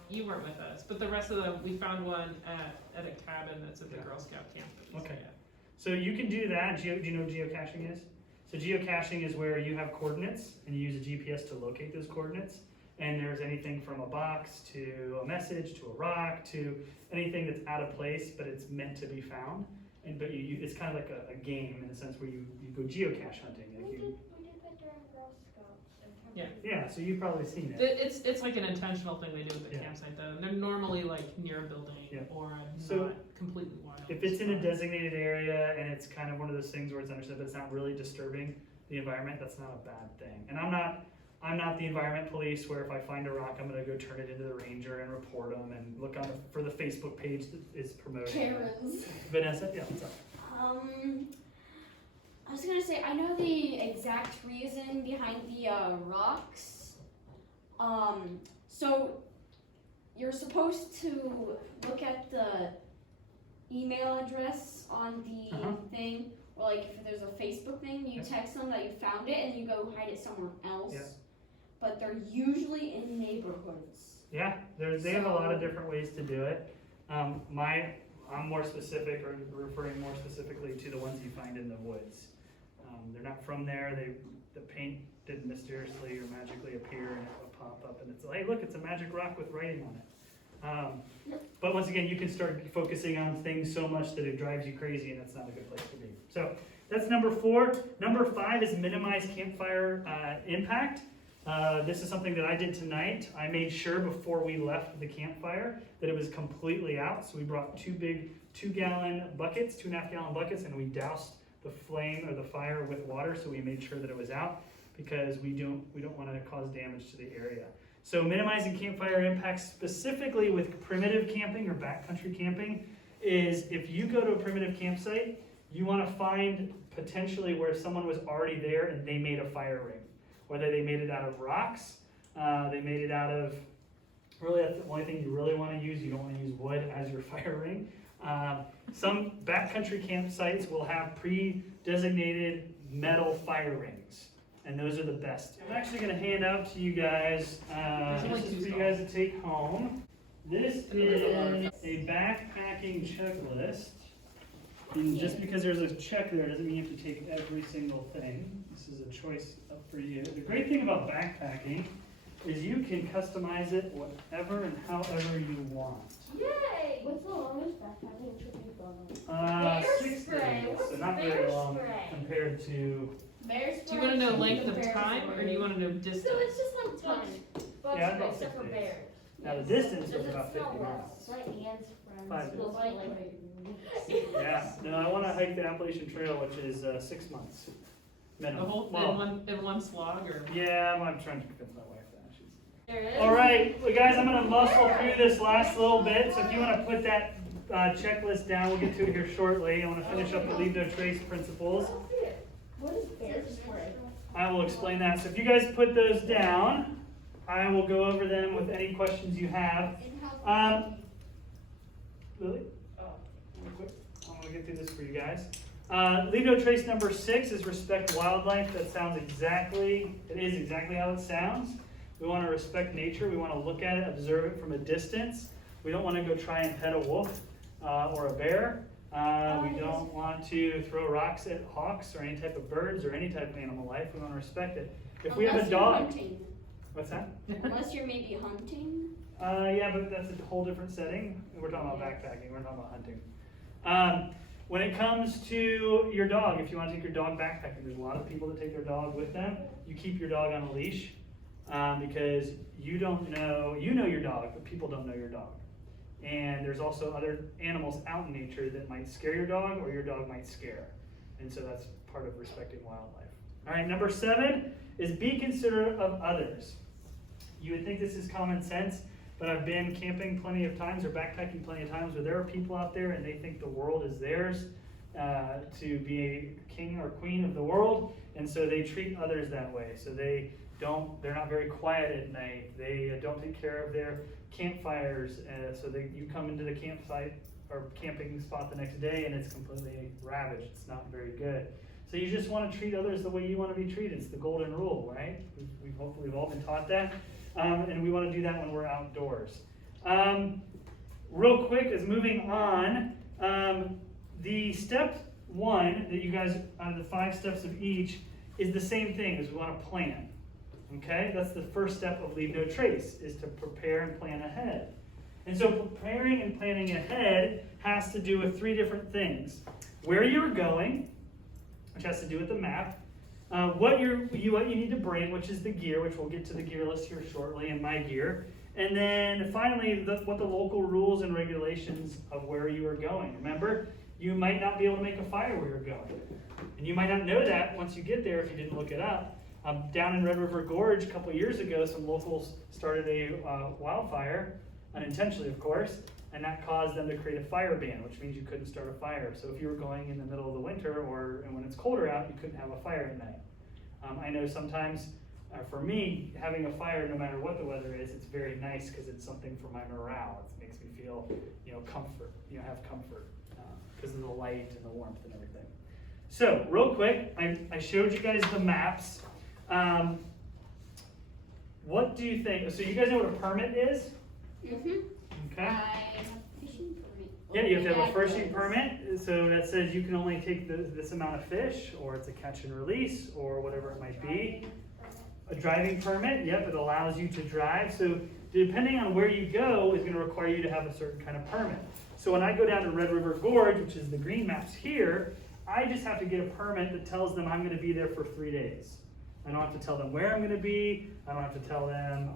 You weren't with us, but the rest of them, we found one at a cabin that's at the Girl Scout camp. Okay. So you can do that. Do you know what geocaching is? So geocaching is where you have coordinates and you use a GPS to locate those coordinates. And there's anything from a box to a message to a rock to anything that's out of place, but it's meant to be found. But it's kind of like a game in the sense where you go geocache hunting. Like we did that during Girl Scouts. Yeah, so you've probably seen it. It's like an intentional thing they do at the campsite though. And they're normally like near a building or not completely wild. If it's in a designated area and it's kind of one of those things where it's understood but it's not really disturbing the environment, that's not a bad thing. And I'm not the environment police where if I find a rock, I'm going to go turn it into the ranger and report them and look on for the Facebook page that is promoting. Karens. Vanessa, yeah, what's up? I was gonna say, I know the exact reason behind the rocks. So you're supposed to look at the email address on the thing, or like if there's a Facebook thing, you text them that you found it and you go hide it somewhere else. Yeah. But they're usually in neighborhoods. Yeah, they have a lot of different ways to do it. I'm more specific, or referring more specifically to the ones you find in the woods. They're not from there. The paint didn't mysteriously or magically appear and it will pop up and it's like, hey, look, it's a magic rock with writing on But once again, you can start focusing on things so much that it drives you crazy, and that's not a good place to be. So that's number 4. Number 5 is minimize campfire impact. This is something that I did tonight. I made sure before we left the campfire that it was completely out. So we brought 2 big 2-gallon buckets, 2.5-gallon buckets, and we doused the flame or the fire with water. So we made sure that it was out because we don't want to cause damage to the area. So minimizing campfire impacts specifically with primitive camping or backcountry camping is if you go to a primitive campsite, you want to find potentially where someone was already there and they made a fire ring. Whether they made it out of rocks, they made it out of, really that's the only thing you really want to use. You don't want to use wood as your fire ring. Some backcountry campsites will have pre-designated metal fire rings. And those are the best. I'm actually going to hand out to you guys, this is for you guys to take home. This is a backpacking checklist. And just because there's a check there doesn't mean you have to take every single thing. This is a choice up for you. The great thing about backpacking is you can customize it whatever and however you want. Yay! What's the longest backpacking trip you've gone on? 6 spray. days, What's so not bear very long spray? compared to. Bear Do you want to know length of time, or do you want to know distance? So it's just like time. But Yeah, about except 6 for days. bears. Now the distance Does was it about 50 smell miles. less? My aunt's friends 5 days. will like Yeah, no, I want to hike the Appalachian Trail, which is 6 months The minimum. whole in one slog, or Yeah, I'm trying to convince my wife that. There it is. All right, well, guys, I'm going to muscle through this last little bit. So if you want to put that checklist down, we'll get to it here shortly. I want to finish up the leave no trace principles. What is bear spray? I will explain that. So if you guys put those down, I will go over them with any questions you have. Lily? Real quick. I'm going to get through this for you guys. Leave no trace number 6 is respect wildlife. That sounds exactly how it sounds. We want to respect nature. We want to look at it, observe it from a distance. We don't want to go try and pet a wolf or a bear. We don't want to throw rocks at hawks or any type of birds or any type of animal life. We want to respect it. If we have a dog, what's that? Unless you're maybe hunting. Yeah, but that's a whole different setting. We're talking about backpacking. We're talking about hunting. When it comes to your dog, if you want to take your dog backpacking, there's a lot of people that take their dog with them. You keep your dog on a leash because you know your dog, but people don't know your dog. And there's also other animals out in nature that might scare your dog or your dog might scare. And so that's part of respecting wildlife. All right, number 7 is be considerate of others. You would think this is common sense, but I've been camping plenty of times or backpacking plenty of times where there are people out there and they think the world is theirs to be a king or queen of the world, and so they treat others that way. So they're not very quiet at night. They don't take care of their campfires, so you come into the campsite or camping spot the next day and it's completely ravaged. It's not very good. So you just want to treat others the way you want to be treated. It's the golden rule, right? We've all been taught that. And we want to do that when we're outdoors. Real quick, as moving on, the step 1 that you guys, out of the 5 steps of each, is the same thing as we want to plan. Okay, that's the first step of leave no trace, is to prepare and plan ahead. And so preparing and planning ahead has to do with 3 different things. Where you're going, which has to do with the map. What you need to bring, which is the gear, which we'll get to the gear list here shortly, and my gear. And then finally, what the local rules and regulations of where you are going. Remember, you might not be able to make a fire where you're going. And you might not know that once you get there if you didn't look it up. Down in Red River Gorge a couple years ago, some locals started a wildfire, unintentionally of course, and that caused them to create a fire ban, which means you couldn't start a fire. So if you were going in the middle of the winter and when it's colder out, you couldn't have a fire at night. I know sometimes, for me, having a fire, no matter what the weather is, it's very nice because it's something for my morale. It makes me feel, comfort, have comfort because of the light and the warmth and everything. So real quick, I showed you guys the maps. What do you think? So you guys know what a permit is? Mm-hmm. Okay. I have a fishing permit. Yeah, you have to have a fishing permit. So that says you can only take this amount of fish, or it's a catch and release, or whatever it might be. A driving permit, yep, it allows you to drive. So depending on where you go is gonna require you to have a certain kind of permit. So when I go down to Red River Gorge, which is the green maps here, I just have to get a permit that tells them I'm gonna be there for 3 days. I don't have to tell them where I'm gonna be, I don't have to tell them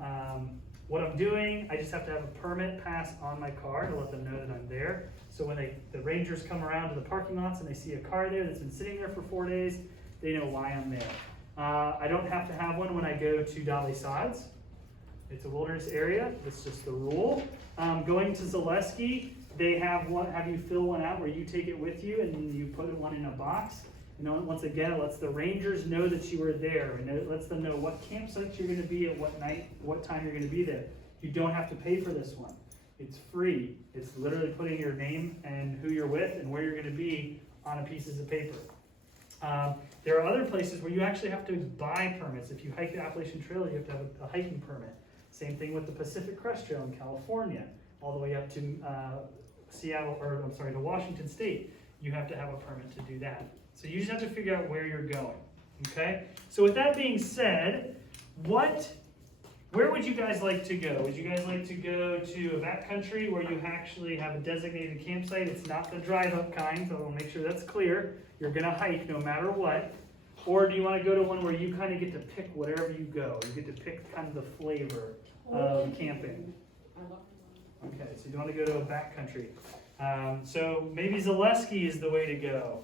what I'm doing, I just have to have a permit pass on my car to let them know that I'm there. So when the rangers come around to the parking lots and they see a car there that's been sitting there for 4 days, they know why I'm there. I don't have to have one when I go to Dolly Sods. It's a wilderness area, that's just the rule. Going to Zaleski, they have you fill one out where you take it with you and you put one in a box. Once again, it lets the rangers know that you were there, and it lets them know what campsite you're gonna be at what night, what time you're gonna be there. You don't have to pay for this one. It's free. It's literally putting your name and who you're with and where you're gonna be on a pieces of paper. There are other places where you actually have to buy permits. If you hike the Appalachian Trail, you have to have a hiking permit. Same thing with the Pacific Crest Trail in California, all the way up to to Washington State. You have to have a permit to do that. So you just have to figure out where you're going, okay? So with that being said, where would you guys like to go? Would you guys like to go to a backcountry where you actually have a designated campsite? It's not the drive-up kind, so I'll make sure that's clear. You're gonna hike no matter what. Or do you wanna go to one where you kind of get to pick wherever you go? You get to pick kind of the flavor of camping. Okay, so you want to go to a backcountry. So maybe Zaleski is the way to go.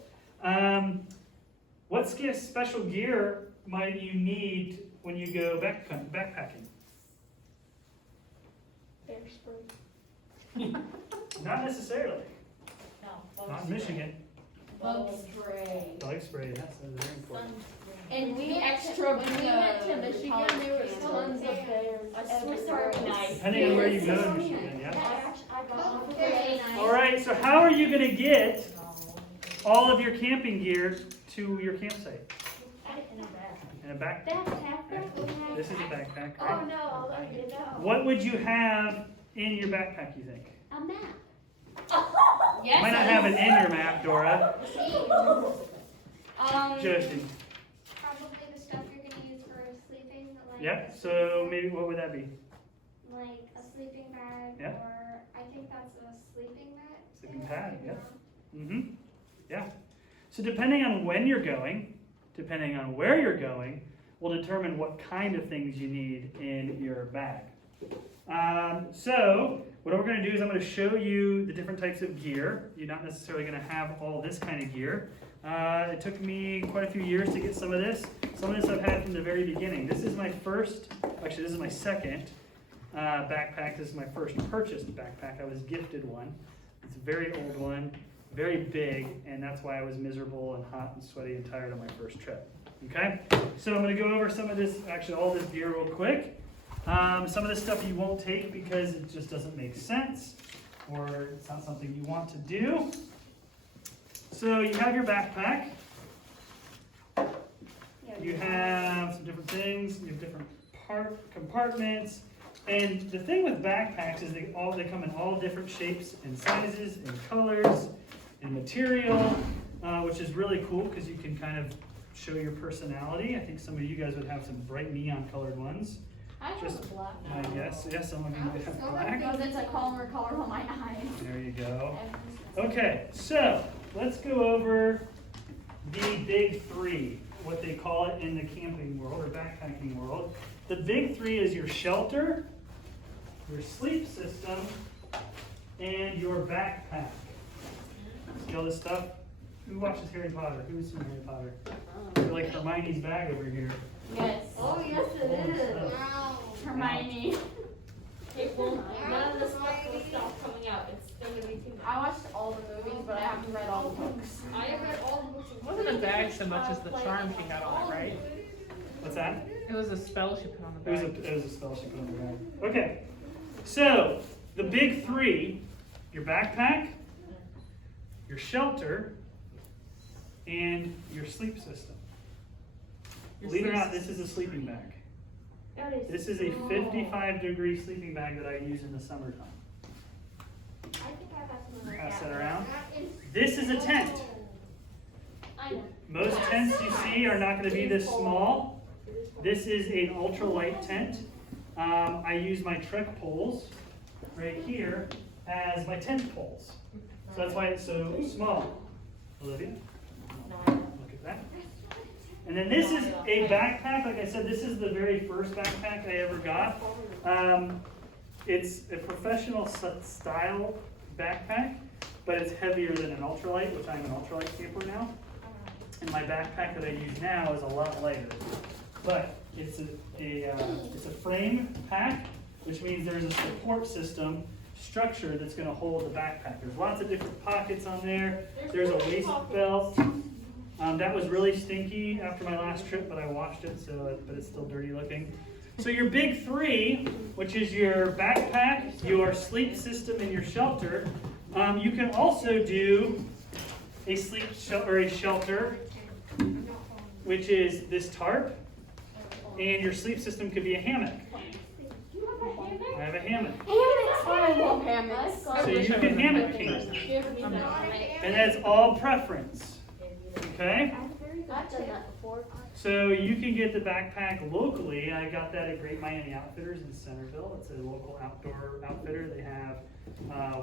What special gear might you need when you go backpacking? Bear spray. Not necessarily. No. Not in Michigan. Bug spray. Bug spray, that's very important. And When the we extra went to Michigan, there was tons of bears everywhere. Depending on where you go in Michigan, yeah. I got Very nice. All right, so how are you going to get all of your camping gear to your campsite? In a backpack. backpack. This is a backpack, Oh right? no, I'll let you know. What would you have in your backpack, you think? A map. Yes. Might not have it in your map, Dora. Josie. Probably the stuff you're gonna use for sleeping, like. Yep, so maybe what would that be? Like a sleeping bag, Yeah. or I think that's a sleeping mat. Sleeping too, pad, you yep. know. Yeah. So depending on when you're going, depending on where you're going, will determine what kind of things you need in your bag. So what we're going to do is I'm going to show you the different types of gear. You're not necessarily going to have all this kind of gear. It took me quite a few years to get some of this. Some of this I've had from the very beginning. This is my first, actually this is my second backpack. This is my first purchased backpack. I was gifted one. It's a very old one, very big, and that's why I was miserable and hot and sweaty and tired on my first trip. Okay, so I'm going to go over some of this, actually all this gear real quick. Some of this stuff you won't take because it just doesn't make sense or it's not something you want to do. So you have your backpack. You have some different things, you have different compartments. And the thing with backpacks is they come in all different shapes and sizes and colors and material, which is really cool because you can kind of show your personality. I think some of you guys would have some bright neon colored ones. I have Just a black my guess. Yes, some of you might have black. because it's a calmer color on my eyes. There you go. Okay, so let's go over the big three, what they call it in the camping world or backpacking world. The big three is your shelter, your sleep system, and your backpack. See all this stuff? Who watches Harry Potter? Who's seen Harry Potter? You're like Hermione's bag over here. Yes. Oh yes it is. Wow. Hermione. It won't, none of the stuff will stop coming out, it's gonna be too much. I watched all the movies, but I haven't read all the books. I have read all the books. It wasn't a bag so much as the charm she had on it, right? What's that? It was a spell she put on the bag. It was a spell she put on the bag. Okay, so the big three, your backpack, your shelter, and your sleep system. Believe it or not, this is a sleeping bag. That is This is a 55-degree sleeping bag that I use in the summertime. I think I have something like Pass that. that around. That is. This is a tent. I know. Most tents you see are not going to be this small. This is an ultralight tent. I use my trek poles right here as my tent poles. So that's why it's so small. Olivia, look at that. And then this is a backpack. Like I said, this is the very first backpack I ever got. It's a professional style backpack, but it's heavier than an ultralight, which I'm an ultralight camper now. And my backpack that I use now is a lot lighter. But it's a frame pack, which means there's a support system structure that's going to hold the backpack. There's lots of different pockets on there. There's a waist belt. That was really stinky after my last trip, but I washed it, but it's still dirty looking. So your big three, which is your backpack, your sleep system, and your shelter. You can also do a shelter, which is this tarp, and your sleep system could be a hammock. I have a hammock. I love hammocks. So you can hammock camp. And that's all preference. Okay? I've done that before. So you can get the backpack locally. I got that at Great Miami Outfitters in Centerville. It's a local outdoor outfitter. They have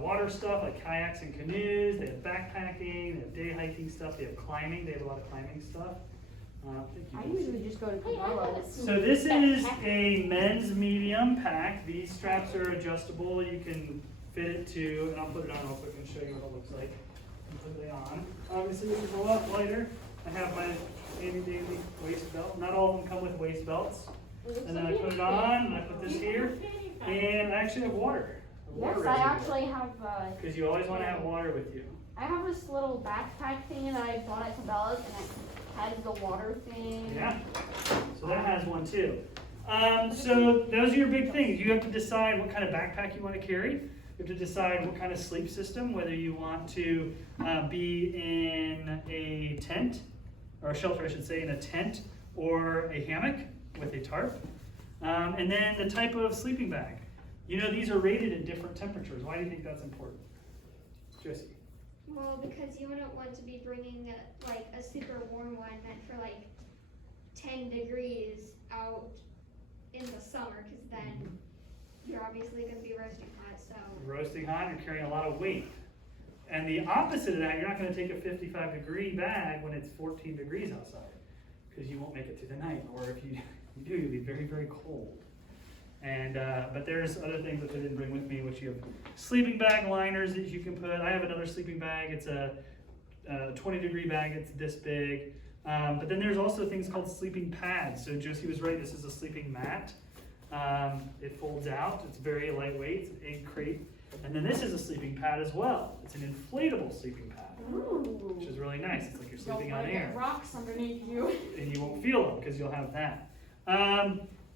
water stuff like kayaks and canoes. They have backpacking. They have day hiking stuff. They have climbing. They have a lot of climbing stuff. I usually just go to Cabela's. So this is a men's medium pack. These straps are adjustable. You can fit it to, and I'll put it on real quick and show you what it looks like completely on. Obviously this is a lot lighter. I have my handy dandy waist belt. Not all of them come with waist belts. And then I put it on, and I put this here, and I actually have water. Yes, I actually have. Because you always want to have water with you. I have this little backpack thing that I bought at Cabela's, and it has the water thing. Yeah. So that has one too. So those are your big things. You have to decide what kind of backpack you want to carry. You have to decide what kind of sleep system, whether you want to be in a tent, or a shelter I should say, in a tent, or a hammock with a tarp. And then the type of sleeping bag. You know, these are rated at different temperatures. Why do you think that's important? Jesse? Well, because you wouldn't want to be bringing a super warm one meant for 10 degrees out in the summer, because then you're obviously going to be roasting hot. So Roasting hot, you're carrying a lot of weight. And the opposite of that, you're not going to take a 55-degree bag when it's 14 degrees outside, because you won't make it through the night. Or if you do, you'll be very, very cold. And but there's other things that they didn't bring with me, which you have sleeping bag liners that you can put. I have another sleeping bag. It's a 20-degree bag. It's this big. But then there's also things called sleeping pads. So Josie was right. This is a sleeping mat. It folds out. It's very lightweight. It's an egg crate. And then this is a sleeping pad as well. It's an inflatable sleeping pad, which is really nice. It's like you're sleeping on air. Rocks underneath you. And you won't feel them because you'll have that.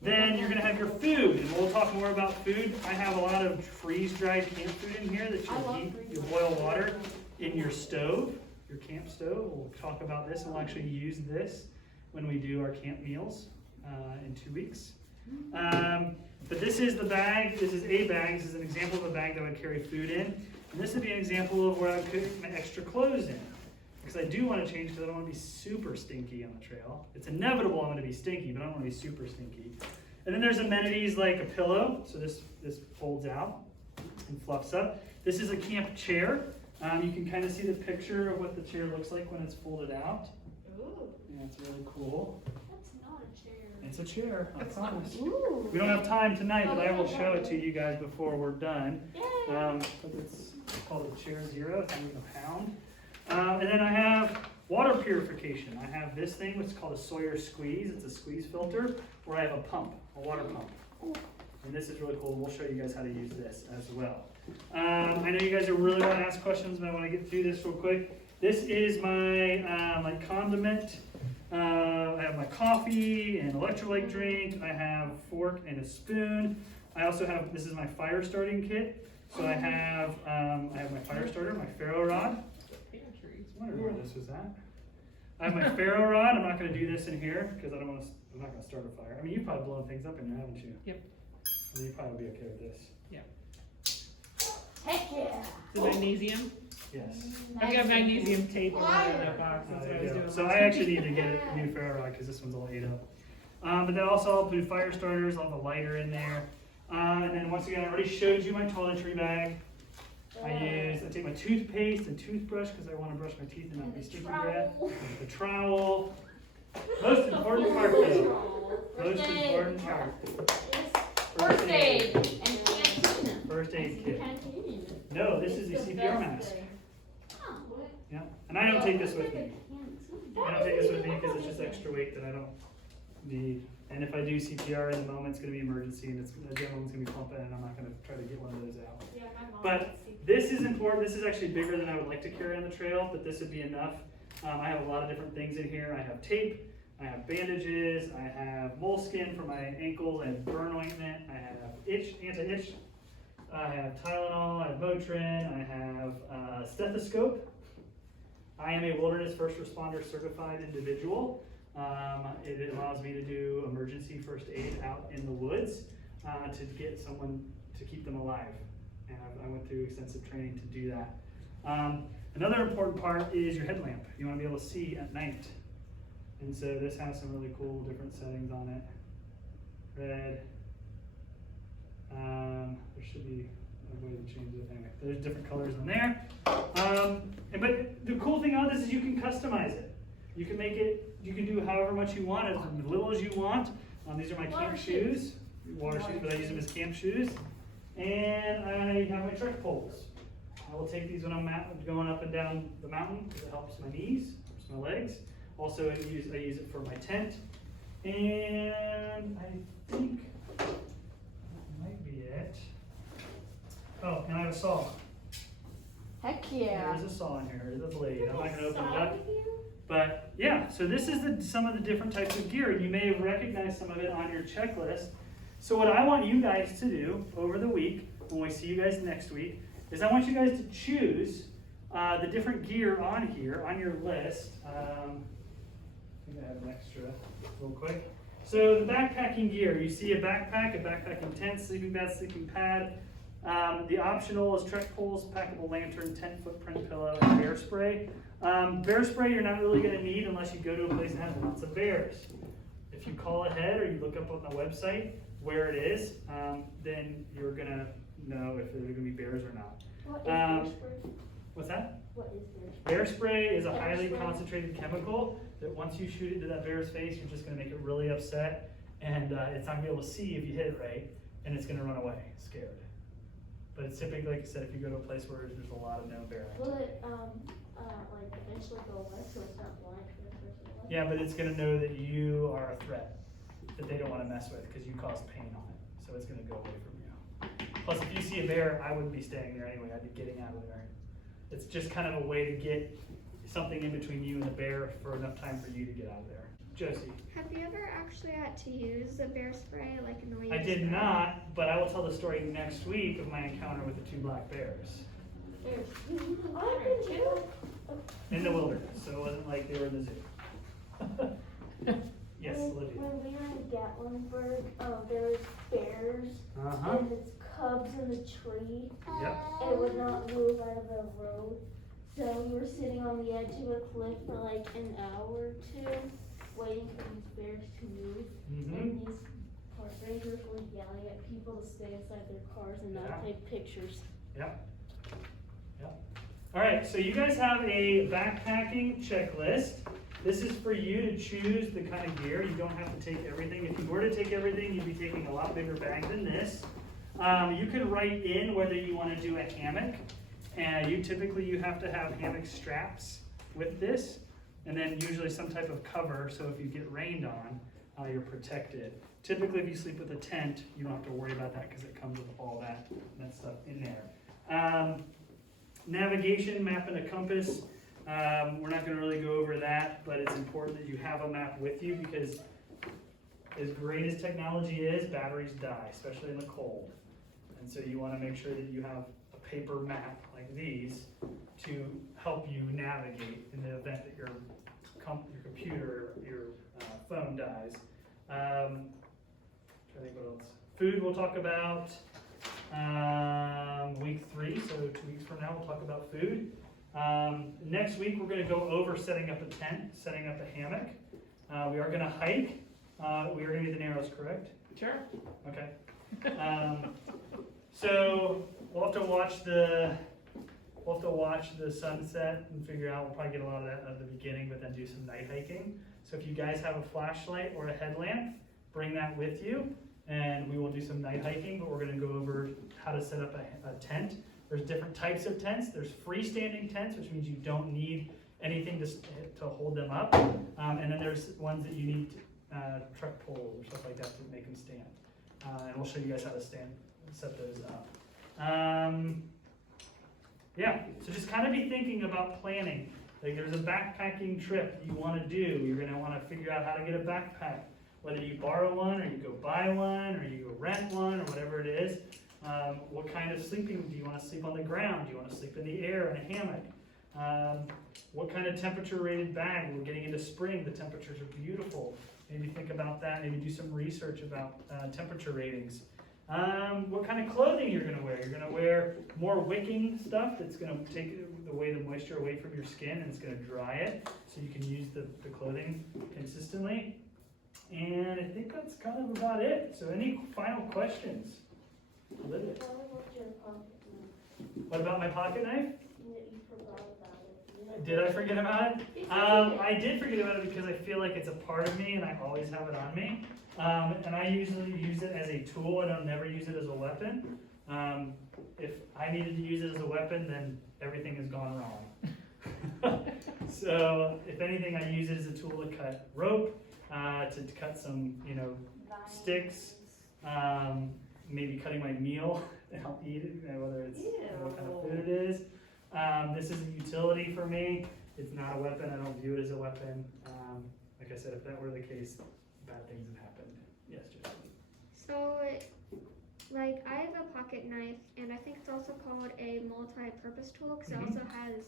Then you're going to have your food, and we'll talk more about food. I have a lot of freeze-dried camp food in here that you'll heat. You boil water in your stove, your camp stove. We'll talk about this, and we'll actually use this when we do our camp meals in 2 weeks. But this is the bag. This is a bag. This is an example of a bag that I would carry food in. And this would be an example of where I would put my extra clothes in. Because I do want to change because I don't want to be super stinky on the trail. It's inevitable I'm going to be stinky, but I don't want to be super stinky. And then there's amenities like a pillow. So this folds out and fluffs up. This is a camp chair. You can kind of see the picture of what the chair looks like when it's folded out. Ooh. Yeah, it's really cool. That's not a chair. It's a chair, I promise. Ooh. We don't have time tonight, but I will show it to you guys before we're done. But it's called a Chair Zero. It's only a pound. And then I have water purification. I have this thing, which is called a Sawyer Squeeze. It's a squeeze filter where I have a pump, a water pump. And this is really cool. We'll show you guys how to use this as well. I know you guys are really want to ask questions, but I want to get through this real quick. This is my my condiment. I have my coffee and electrolyte drink. I have a fork and a spoon. I also have, this is my fire starting kit. So I have my fire starter, my ferro rod. I wondered where this was at. I have my ferro rod. I'm not going to do this in here because I'm not going to start a fire. I mean, you've probably blown things up in here, haven't you? Yep. I mean, you probably be okay with this. Heck yeah. The magnesium. Yes. I've got magnesium tape over there in that box. That's what I was doing. So I actually need to get a new ferro rod because this one's all ate up. But then also I'll do fire starters, I'll have a lighter in there. And then once again, I already showed you my toiletry bag. I take my toothpaste and toothbrush because I want to brush my teeth and not be sticky breath. The trowel. Most important part though. Most important part. First aid and canteen. First aid kit. Canteen. No, this is a CPR mask. Yeah, and I don't take this with me. I don't take this with me because it's just extra weight that I don't need. And if I do CPR in the moment, it's going to be emergency and the adrenaline's going to be pumping and I'm not going to try to get one of those out. Yeah, my mom. But this is important. This is actually bigger than I would like to carry on the trail, but this would be enough. I have a lot of different things in here. I have tape, I have bandages, I have moleskin for my ankle and burn ointment, I have anti-itch, I have Tylenol, I have Motrin, I have a stethoscope. I am a wilderness first responder certified individual. It allows me to do emergency first aid out in the woods to get someone to keep them alive. And I went through extensive training to do that. Another important part is your headlamp. You want to be able to see at night. And so this has some really cool different settings on it. Red. There should be a way to change it. Anyway, there's different colors in there. But the cool thing about this is you can customize it. You can make it, you can do however much you want, as little as you want. These are my camp shoes. Water shoes, but I use them as camp shoes. And I have my trek poles. I will take these when I'm going up and down the mountain because it helps my knees, helps my legs. Also, I use it for my tent. And I think that might be it. Oh, and I have a saw. Heck yeah. There's a saw in here. There's a blade. I'm not going to open it up. But yeah, so this is some of the different types of gear. You may have recognized some of it on your checklist. So what I want you guys to do over the week, when we see you guys next week, is I want you guys to choose the different gear on here, on your list. I think I have an extra real quick. So the backpacking gear, you see a backpacking tent, sleeping bag, sleeping pad. The optional is trek poles, packable lantern, tent footprint pillow, and bear spray. Bear spray you're not really going to need unless you go to a place that has lots of bears. If you call ahead or you look up on the website where it is, then you're going to know if there's going to be bears or not. What is bear spray? What's that? What is bear spray? Bear spray is a Bear highly spray. concentrated chemical that once you shoot it into that bear's face, you're just going to make it really upset, and it's not going to be able to see if you hit it right, and it's going to run away scared. But it's typically, like I said, if you go to a place where there's a lot of known bear activity. Will it like eventually go away so it's not blind for the person? Yeah, but it's going to know that you are a threat that they don't want to mess with because you caused pain on it. So it's going to go away from you. Plus, if you see a bear, I wouldn't be staying there anyway. I'd be getting out of there. It's just kind of a way to get something in between you and the bear for enough time for you to get out of there. Josie. Have you ever actually had to use a bear spray like in the way I did not, but I will tell the story next week of my encounter with the 2 black bears There's two. in the wilderness. So it wasn't like they were in the zoo. Yes, Olivia. When we were in Gatlinburg, there was bears Uh-huh. and its cubs in the tree, Yep. and it would not move out of the road. So we were sitting on the edge of a cliff for like an hour or two, waiting for these bears to move. Mm-hmm. And these park rangers were yelling at people to stay inside their cars and Yeah. not take pictures. Yep. Yep. All right, so you guys have a backpacking checklist. This is for you to choose the kind of gear. You don't have to take everything. If you were to take everything, you'd be taking a lot bigger bag than this. You could write in whether you want to do a hammock. And you have to have hammock straps with this. And then usually some type of cover, so if you get rained on, you're protected. Typically, if you sleep with a tent, you don't have to worry about that because it comes with all that stuff in there. Navigation, map and a compass. We're not going to really go over that, but it's important that you have a map with you because as great as technology is, batteries die, especially in the cold. And so you want to make sure that you have a paper map like these to help you navigate in the event that your computer, your phone dies. I think what else? Food we'll talk about week 3, so 2 weeks from now we'll talk about food. Next week we're going to go over setting up a tent, setting up a hammock. We are going to hike. We are gonna do the narrows, correct? Sure. Okay. So we'll have to watch the sunset and figure out, we'll probably get a lot of that at the beginning, but then do some night hiking. So if you guys have a flashlight or a headlamp, bring that with you, and we will do some night hiking, but we're gonna go over how to set up a tent. There's different types of tents. There's freestanding tents, which means you don't need anything to hold them up. And then there's ones that you need truck poles or stuff like that to make them stand. And we'll show you guys how to set those up. Yeah, so just kind of be thinking about planning. Like there's a backpacking trip you want to do. You're going to want to figure out how to get a backpack. Whether you borrow one, or you go buy one, or you go rent one, or whatever it is. What kind of sleeping? Do you want to sleep on the ground? Do you want to sleep in the air in a hammock? What kind of temperature rated bag? We're getting into spring, the temperatures are beautiful. Maybe think about that, maybe do some research about temperature ratings. What kind of clothing you're gonna wear. You're gonna wear more wicking stuff that's gonna take away the moisture away from your skin and it's gonna dry it so you can use the clothing consistently. And I think that's kind of about it. So any final questions? Olivia. What about my pocket knife? You forgot about it. Did I forget about it? I did forget about it because I feel like it's a part of me and I always have it on me. And I usually use it as a tool. I don't never use it as a weapon. If I needed to use it as a weapon, then everything has gone wrong. So if anything, I use it as a tool to cut rope, to cut some, sticks, maybe cutting my meal and I'll eat it, whether it's what kind of food it is. This is a utility for me. It's not a weapon. I don't view it as a weapon. Like I said, if that were the case, bad things have happened. Yes, Justin. So, like, I have a pocket knife, and I think it's also called a multi-purpose tool because it also has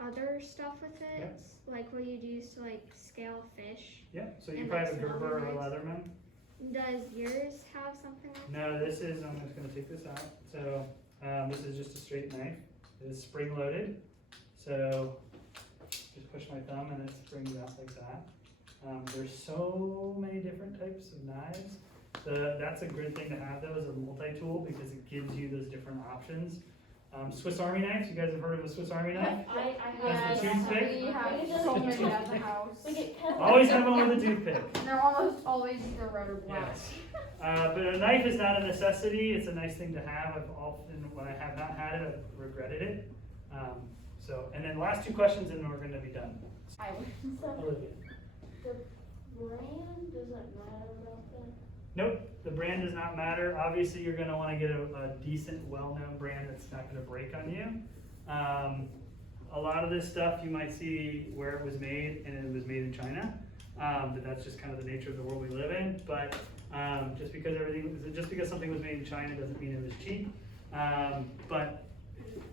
other stuff with it, Yep. like what you'd use to like scale fish. Yeah, so you And probably have a like Gerber or a smaller Leatherman. Does yours have something like No, this is, I'm just gonna take this out. So, this is just a straight knife. It is spring loaded. So, just push my thumb and it springs out like that. There's so many different types of knives. That's a good thing to have though, as a multi-tool because it gives you those different options. Swiss Army knives, you guys have heard of a Swiss Army knife? I As the toothpick? we have so many at the house. Always have one with a toothpick. They're almost always either red or black. Yes. But a knife is not a necessity. It's a nice thing to have. I've often, when I have not had it, I've regretted it. And then last two questions and we're going to be done. Olivia. The brand doesn't matter about that. Nope, the brand does not matter. Obviously, you're going to want to get a decent, well-known brand that's not going to break on you. A lot of this stuff you might see where it was made, and it was made in China. But that's just kind of the nature of the world we live in. But just because something was made in China doesn't mean it was cheap. But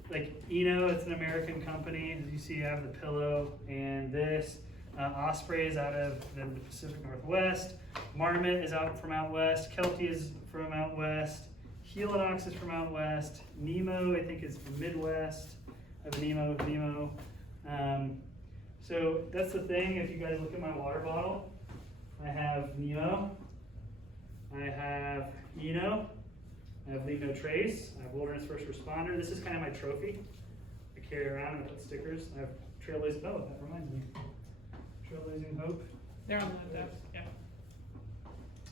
like it's an American company. As you see, I have the pillow and this. Osprey is out of the Pacific Northwest. Marmot is out from out west. Kelty is from out west. Helinox is from out west. Nemo, I think, is from Midwest. I have a Nemo. So that's the thing. If you guys look at my water bottle, I have Nemo. I have Eno. I have Leave No Trace. I have Wilderness First Responder. This is kind of my trophy. I carry around and put stickers. I have Trailblazing. Oh, that reminds me. Trailblazing Hope. They're on the desk, yeah.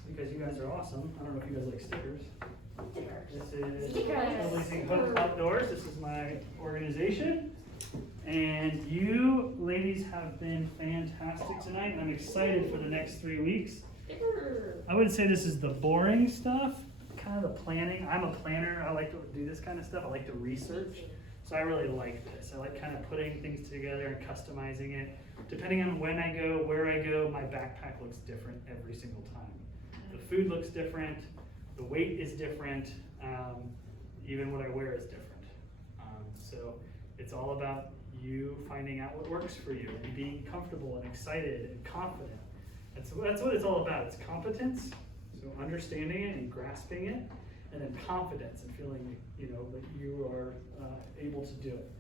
Because you guys are awesome. I don't know if you guys like stickers. This is Stickers. Trailblazing Hope Outdoors. This is my organization. And you ladies have been fantastic tonight. I'm excited for the next 3 weeks. I wouldn't say this is the boring stuff, kind of the planning. I'm a planner. I like to do this kind of stuff. I like to research. So I really like this. I like kind of putting things together and customizing it. Depending on when I go, where I go, my backpack looks different every single time. The food looks different. The weight is different. Even what I wear is different. So it's all about you finding out what works for you and being comfortable and excited and confident. That's what it's all about. It's competence, so understanding it and grasping it, and then confidence and feeling that you are able to do it.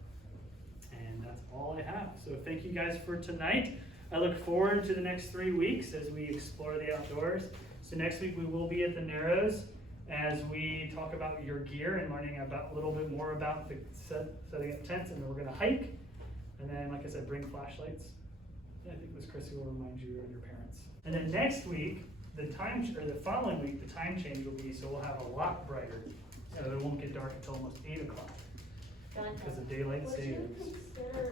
And that's all I have. So thank you guys for tonight. I look forward to the next 3 weeks as we explore the outdoors. So next week we will be at the Narrows as we talk about your gear and learning about a little bit more about the setting up tents, and then we're gonna hike. And then, like I said, bring flashlights. I think it was Chris who will remind you and your parents. And then next week, the following week, the time change will be, so we'll have a lot brighter. So it won't get dark until almost 8 o'clock because of daylight Would you savings. consider